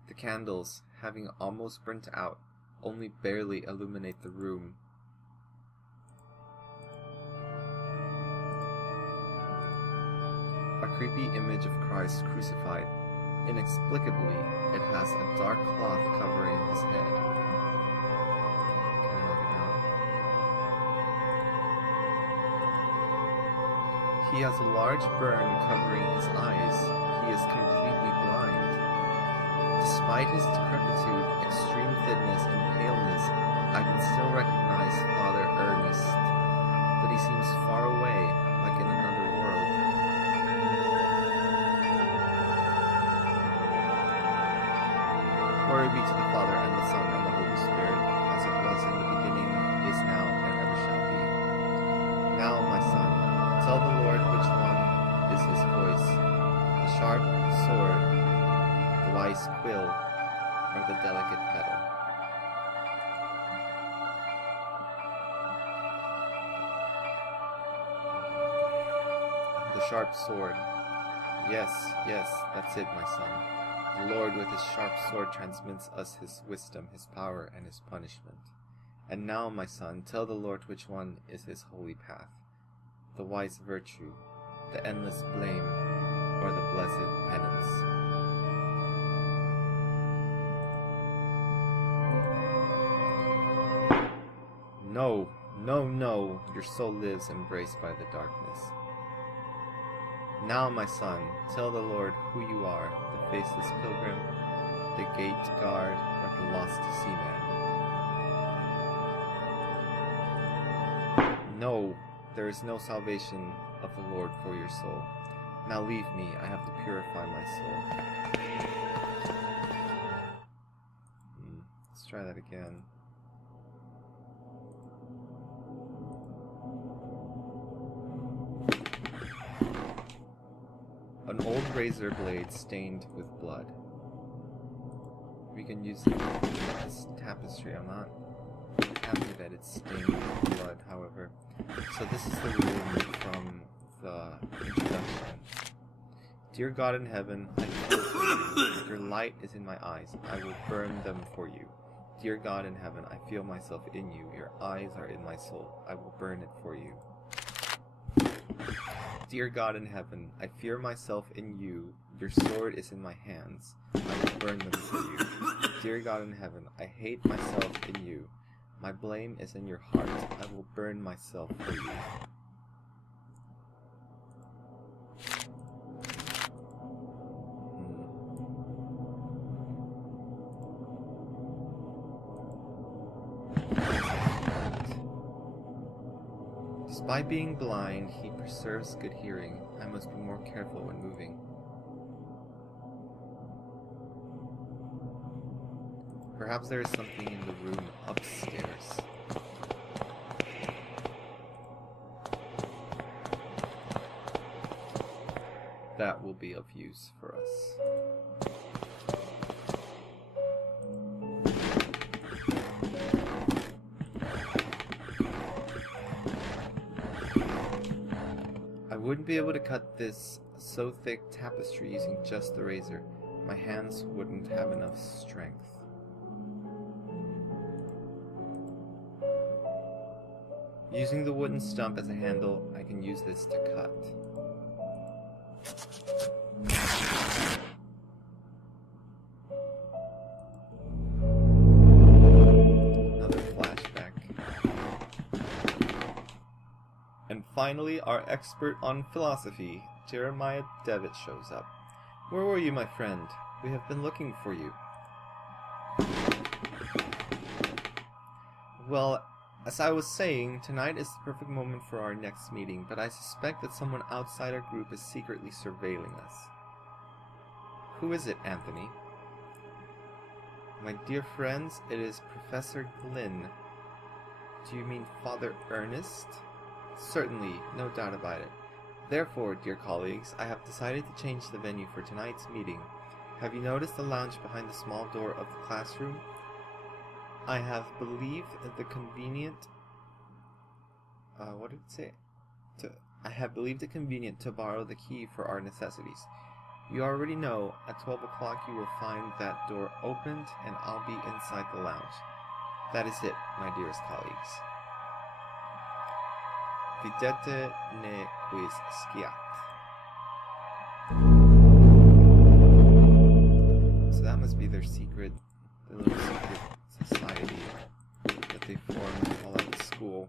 The candles, having almost burnt out, only barely illuminate the room. A creepy image of Christ crucified. Inexplicably, it has a dark cloth covering his head. Can I knock it down? He has a large burn covering his eyes. He is completely blind. Despite his decrepitude, extreme thinness, and paleness, I can still recognize Father Ernest, but he seems far away, like in another world. Glory be to the Father, and the Son, and the Holy Spirit, as it was in the beginning, is now, and ever shall be. Now, my son, tell the Lord which one is his voice, the sharp sword, the wise quill, or the delicate petal. The sharp sword. Yes, that's it, my son. Do The Lord with his sharp sword transmits us his wisdom, his power, and his punishment. And now, my son, tell the Lord which one is his holy path, the wise virtue, the endless blame, or the blessed penance. No, no, no, your soul lives embraced by the darkness. Now, my son, tell the Lord who you are, the faceless pilgrim, the gate guard, or the lost seaman. No, there is no salvation of the Lord for your soul. Now leave me, I have to purify my soul. Let's try that again. An old razor blade stained with blood. We can use this tapestry. I'm not happy that it's stained with blood, however. So this is the room from the introduction. Dear God in heaven, I feel for you. Your light is in my eyes. I will burn them for you. Dear God in heaven, I feel myself in you. Your eyes are in my soul. I will burn it for you. Dear God in heaven, I fear myself in you. Your sword is in my hands. I will burn them for you. Dear God in heaven, I hate myself in you. My blame is in your heart. I will burn myself for you. Despite being blind, he preserves good hearing. I must be more careful when moving. Perhaps there is something in the room upstairs. That will be of use for us. I wouldn't be able to cut this so thick tapestry using just the razor. My hands wouldn't have enough strength. Using the wooden stump as a handle, I can use this to cut. Another flashback. And finally, our expert on philosophy, Jeremiah Devitt, shows up. Where were you, my friend? We have been looking for you. Well, as I was saying, tonight is the perfect moment for our next meeting, but I suspect that someone outside our group is secretly surveilling us. Who is it, Anthony? My dear friends, it is Professor Glynn. Do you mean Father Ernest? Certainly, no doubt about it. Therefore, dear colleagues, I have decided to change the venue for tonight's meeting. Have you noticed the lounge behind the small door of the classroom? I have believed the convenient... what did it say? I have believed it convenient to borrow the key for our necessities. You already know, at 12 o'clock you will find that door opened and I'll be inside the lounge. That is it, my dearest colleagues. Videte ne quis sciat. So that must be their secret, the little secret society that they formed while at the school.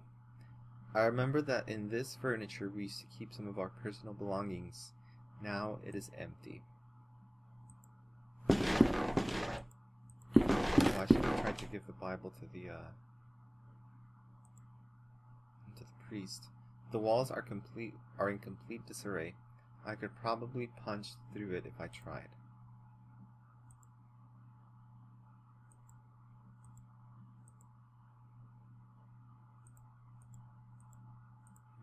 I remember that in this furniture we used to keep some of our personal belongings. Now it is empty. Oh, I should have tried to give the Bible to the priest. The walls are in complete disarray. I could probably punch through it if I tried.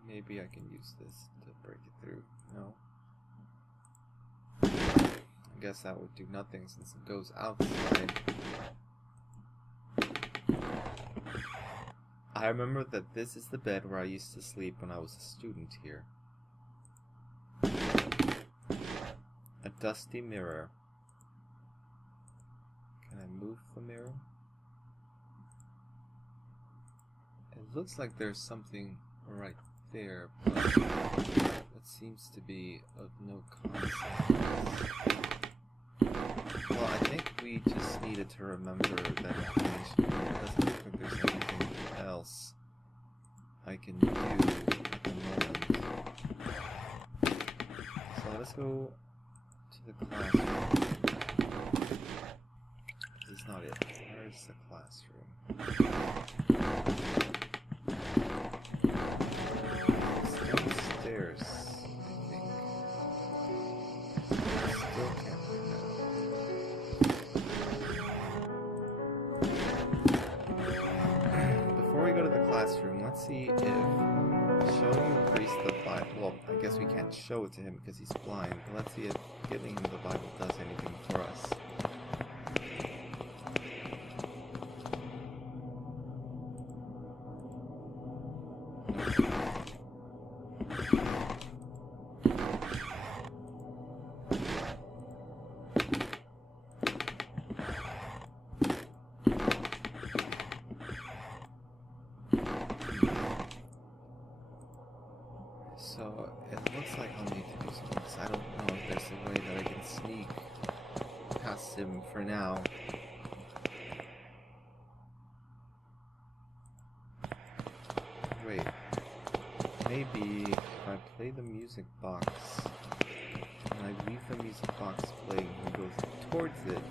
Maybe I can use this to break it through. No. I guess that would do nothing since it goes outside. I remember that this is the bed where I used to sleep when I was a student here. A dusty mirror. Can I move the mirror? It looks like there's something right there, but that seems to be of no consequence. Well, I think we just needed to remember that information here. It doesn't look like there's anything else I can do at the moment. So let's go to the classroom. This is not it. Where's the classroom? It's downstairs, I think. Still can't find that. Before we go to the classroom, let's see if showing the priest the Bible, well, I guess we can't show it to him because he's blind, but let's see if giving him the Bible does anything for us. So, it looks like I'll need to do something, because I don't know if there's a way that I can sneak past him for now. Wait, maybe if I play the music box, and I leave the music box playing and goes towards it,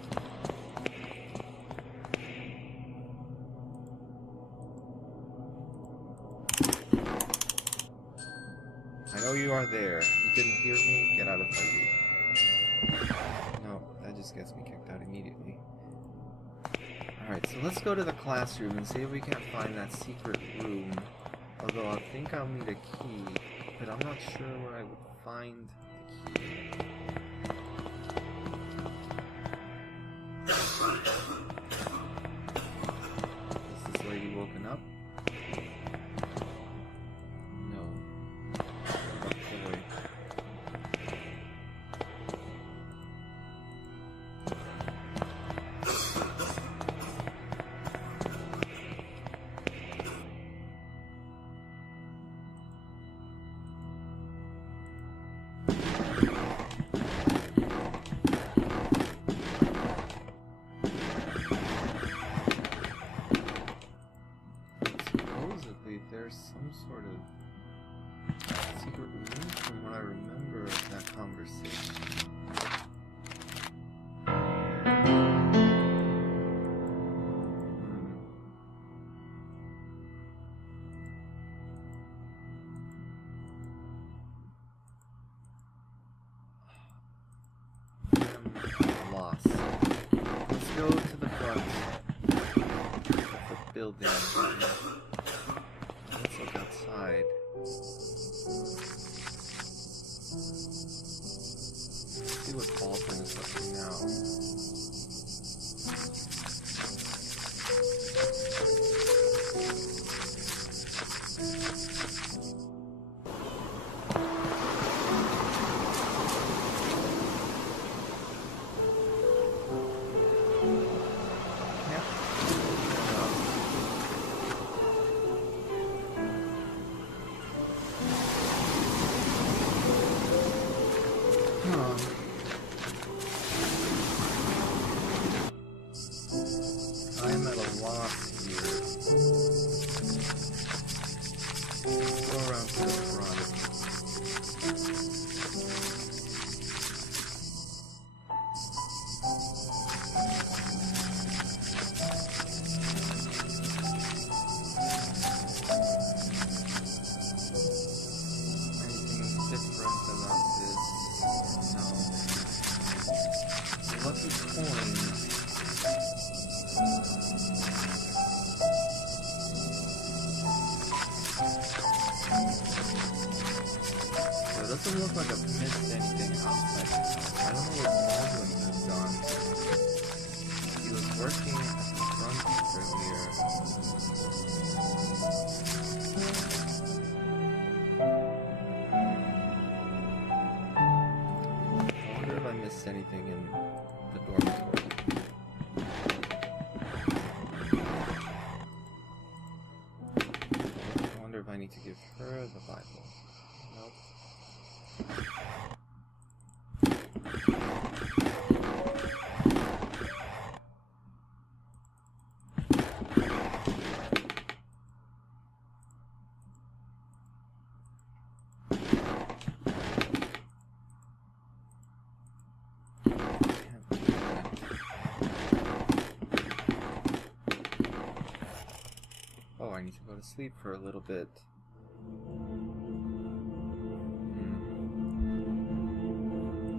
I know you are there. You didn't hear me? Get out of my room. No, that just gets me kicked out immediately. Alright, so let's go to the classroom and see if we can't find that secret room. Although I think I'll need a key, but I'm not sure where I would find the key. Is this lady woken up? There's some sort of secret room from what I remember of that conversation. I'm lost. Let's go to the front of the building. Let's look outside. Let's see what Baldwin is up to now. I'm at a loss here. Let's go around to the front. Anything different about this? No. Lucky coin. So it doesn't look like I've missed anything outside the house. I don't know where Baldwin has gone. He was working at the front earlier. I wonder if I missed anything in the dormitory. prefer the Bible. Nope. Oh, I need to go to sleep for a little bit.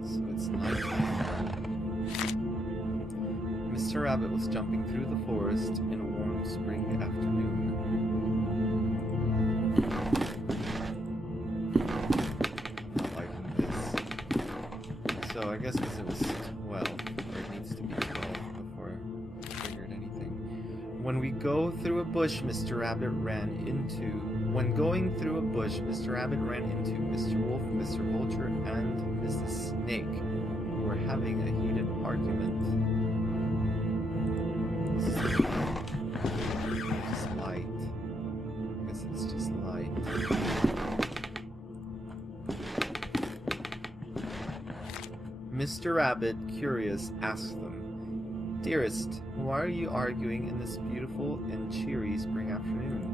So it's nighttime. Mr. Rabbit was jumping through the forest in a warm spring afternoon. Not liking this. So I guess because it was 12, or it needs to be 12 before I triggered anything. When going through a bush, Mr. Rabbit ran into Mr. Wolf, Mr. Vulture, and Mrs. Snake, who were having a heated argument. Just light. I guess it's just light. Mr. Rabbit, curious, asked them, "Dearest, why are you arguing in this beautiful and cheery spring afternoon?"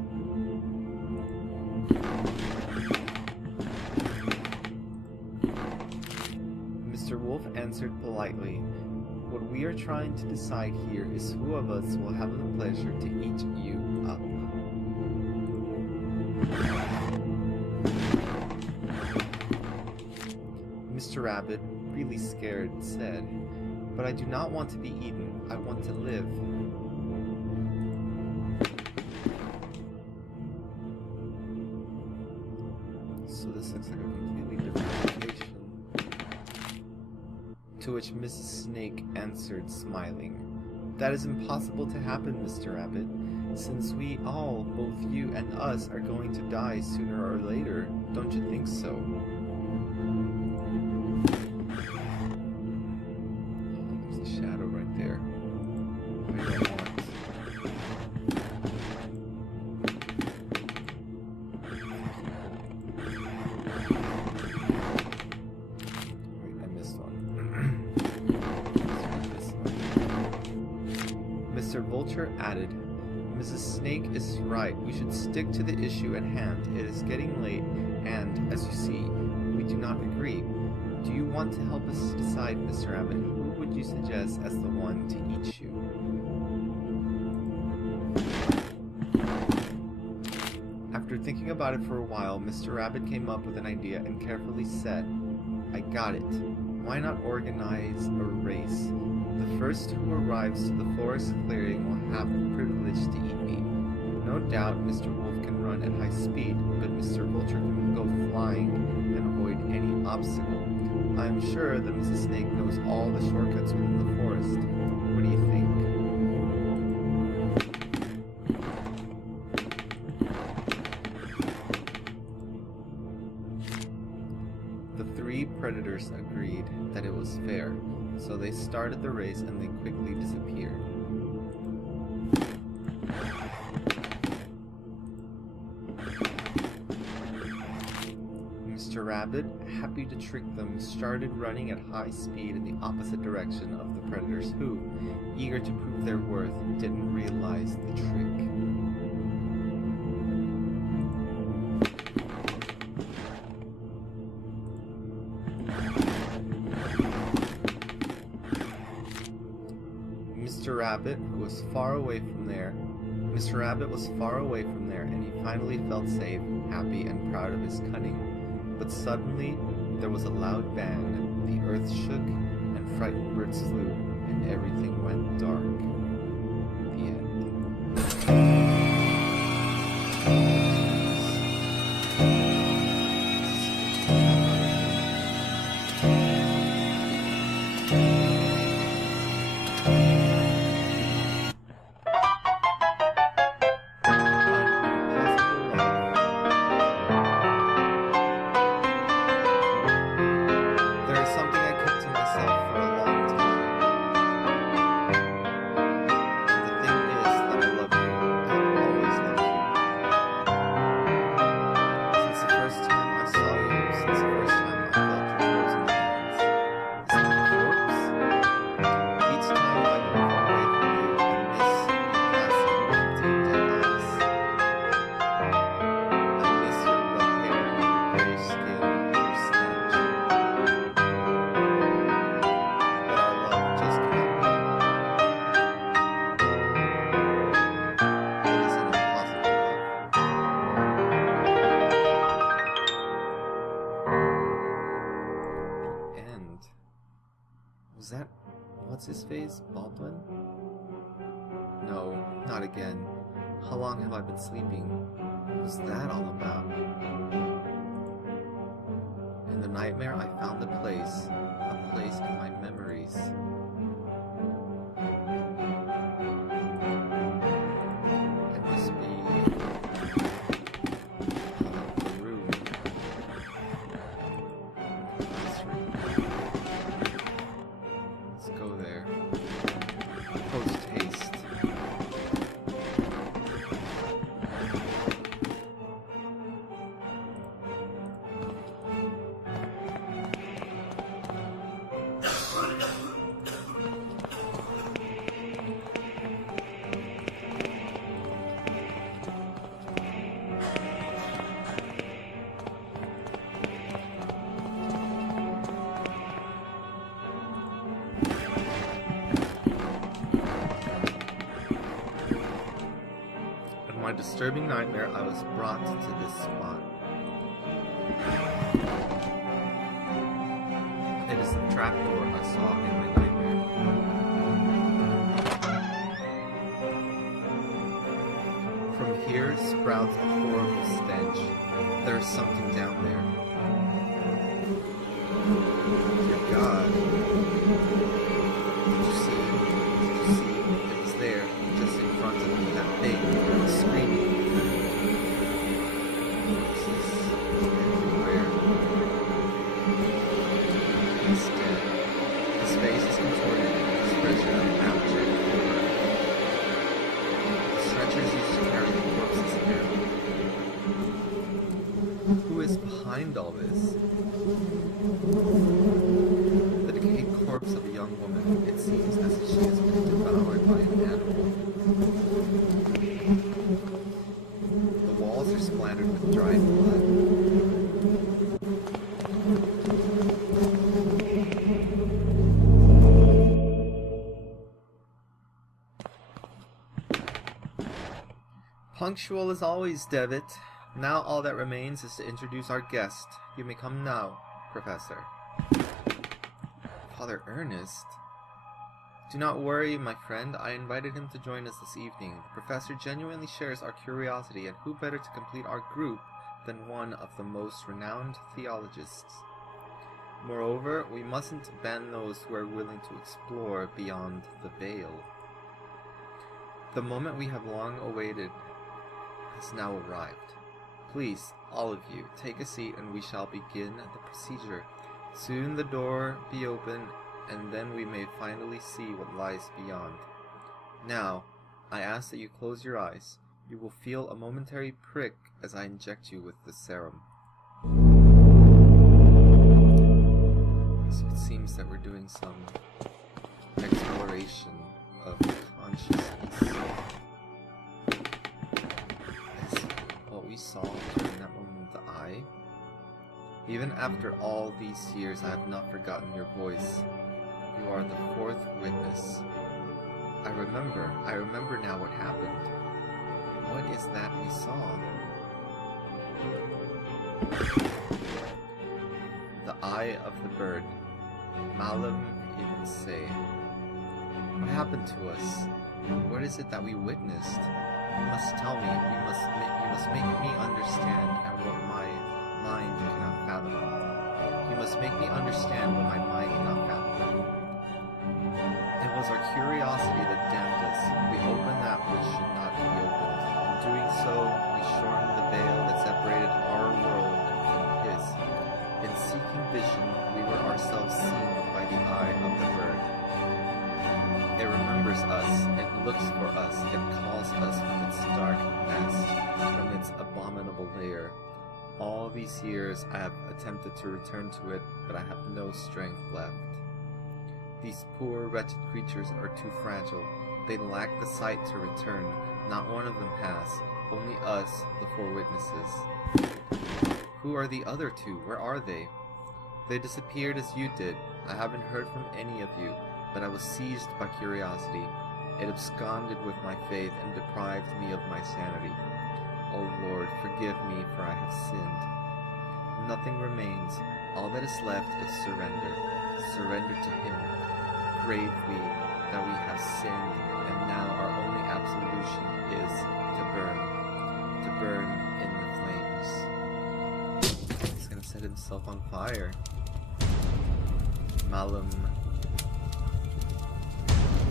Mr. Wolf answered politely, "What we are trying to decide here is who of us will have the pleasure to eat you up." Mr. Rabbit, really scared, said, "But I do not want to be eaten. I want to live." So this looks like a completely different location. To which Mrs. Snake answered, smiling, "That is impossible to happen, Mr. Rabbit, since we all, both you and us, are going to die sooner or later. Don't you think so?" There's a shadow right there. I don't want. Wait, I missed one. Mr. Vulture added, "Mrs. Snake is right. We should stick to the issue at hand. It is getting late, and, as you see, we do not agree. Do you want to help us decide, Mr. Rabbit? Who would you suggest as the one to eat you?" After thinking about it for a while, Mr. Rabbit came up with an idea and carefully said, "I got it. Why not organize a race? The first who arrives to the forest clearing will have the privilege to eat me. No doubt Mr. Wolf can run at high speed, but Mr. Vulture can go flying and avoid any obstacle. I am sure that Mrs. Snake knows all the shortcuts within the forest. What do you think?" The three predators agreed that it was fair, so they started the race and they quickly disappeared. Mr. Rabbit, happy to trick them, started running at high speed in the opposite direction of the predators who, eager to prove their worth, didn't realize the trick. Mr. Rabbit was far away from there, and he finally felt safe, happy, and proud of his cunning. But suddenly, there was a loud bang, the earth shook, and frightened birds flew, and everything went dark. The end. Was that... what's his face? Baldwin? No, not again. How long have I been sleeping? What was that all about? In the nightmare, I found a place in my memories. It must be the room. Classroom. Let's go there. Post haste. In my disturbing nightmare, I was brought to this spot. It is the trapdoor I saw in my nightmare. From here sprouts a horrible stench. There is something down there. Dear God. Did you see? It was there, just in front of me, that thing, screaming. Corpses everywhere. He's dead. His face is contorted in an expression of abject horror. The stretchers used to carry the corpses here. Who is behind all this? The decayed corpse of a young woman. It seems as if she has been devoured by an animal. The walls are splattered with dried blood. Punctual as always, Devitt. Now all that remains is to introduce our guest. You may come now, Professor. Father Ernest? Do not worry, my friend. I invited him to join us this evening. The professor genuinely shares our curiosity, and who better to complete our group than one of the most renowned theologists? Moreover, we mustn't ban those who are willing to explore beyond the veil. The moment we have long awaited has now arrived. Please, all of you, take a seat and we shall begin the procedure. Soon the door be open, and then we may finally see what lies beyond. Now, I ask that you close your eyes. You will feel a momentary prick as I inject you with the serum. So it seems that we're doing some exploration of consciousness. Is what we saw during that moment with the eye? Even after all these years, I have not forgotten your voice. You are the fourth witness. I remember now what happened. What is that we saw? The eye of the bird. Malum ibn Se. What happened to us? What is it that we witnessed? You must tell me. You must make me understand and what my mind cannot fathom. You must make me understand what my mind cannot fathom. It was our curiosity that damned us. We opened that which should not be opened. In doing so, we shortened the veil that separated our world from his. In seeking vision, we were ourselves seen by the eye of the bird. It remembers us, it looks for us, it calls us from its dark nest, from its abominable lair. All these years I have attempted to return to it, but I have no strength left. These poor, wretched creatures are too fragile. They lack the sight to return. Not one of them has. Only us, the four witnesses. Who are the other two? Where are they? They disappeared as you did. I haven't heard from any of you, but I was seized by curiosity. It absconded with my faith and deprived me of my sanity. O Lord, forgive me, for I have sinned. Nothing remains. All that is left is surrender. Surrender to Him. gravely that we have sinned, and now our only absolution is to burn in the flames. He's gonna set himself on fire. Malum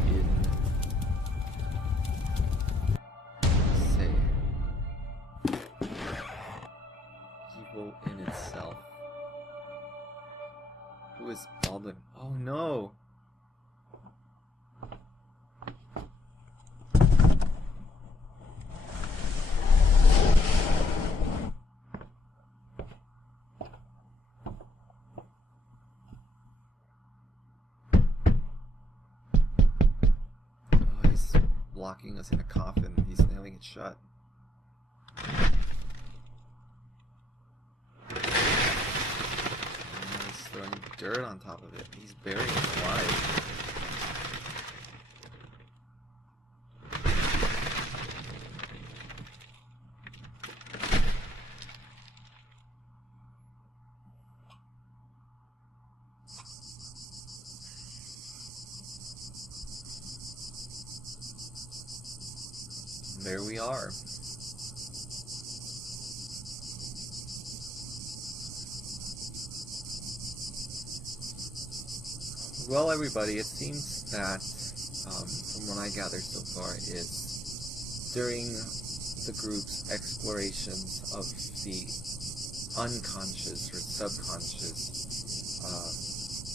in say evil in itself. Who is Baldwin? Oh no! Locking us in a coffin. He's nailing it shut. And he's throwing dirt on top of it. He's burying his life. There we are. Well, everybody, it seems that, from what I gather so far, is during the group's explorations of the unconscious or subconscious,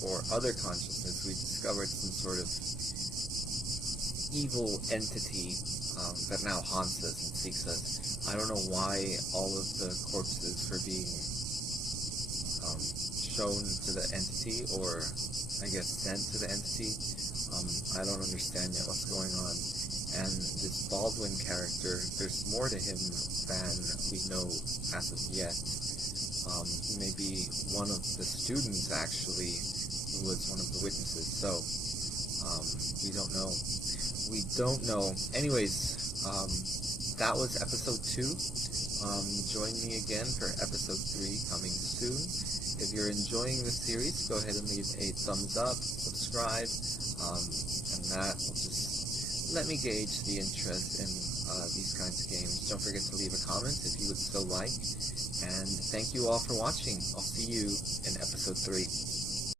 or other consciousness, we discovered some sort of evil entity that now haunts us and seeks us. I don't know why all of the corpses were being shown to the entity, or I guess sent to the entity. I don't understand yet what's going on. And this Baldwin character, there's more to him than we know as of yet. He may be one of the students, actually, who was one of the witnesses, so we don't know. We don't know. Anyways, that was episode 2. Join me again for episode 3 coming soon. If you're enjoying the series, go ahead and leave a thumbs up, subscribe, and that will just let me gauge the interest in these kinds of games. Don't forget to leave a comment if you would still like, and thank you all for watching. I'll see you in episode 3.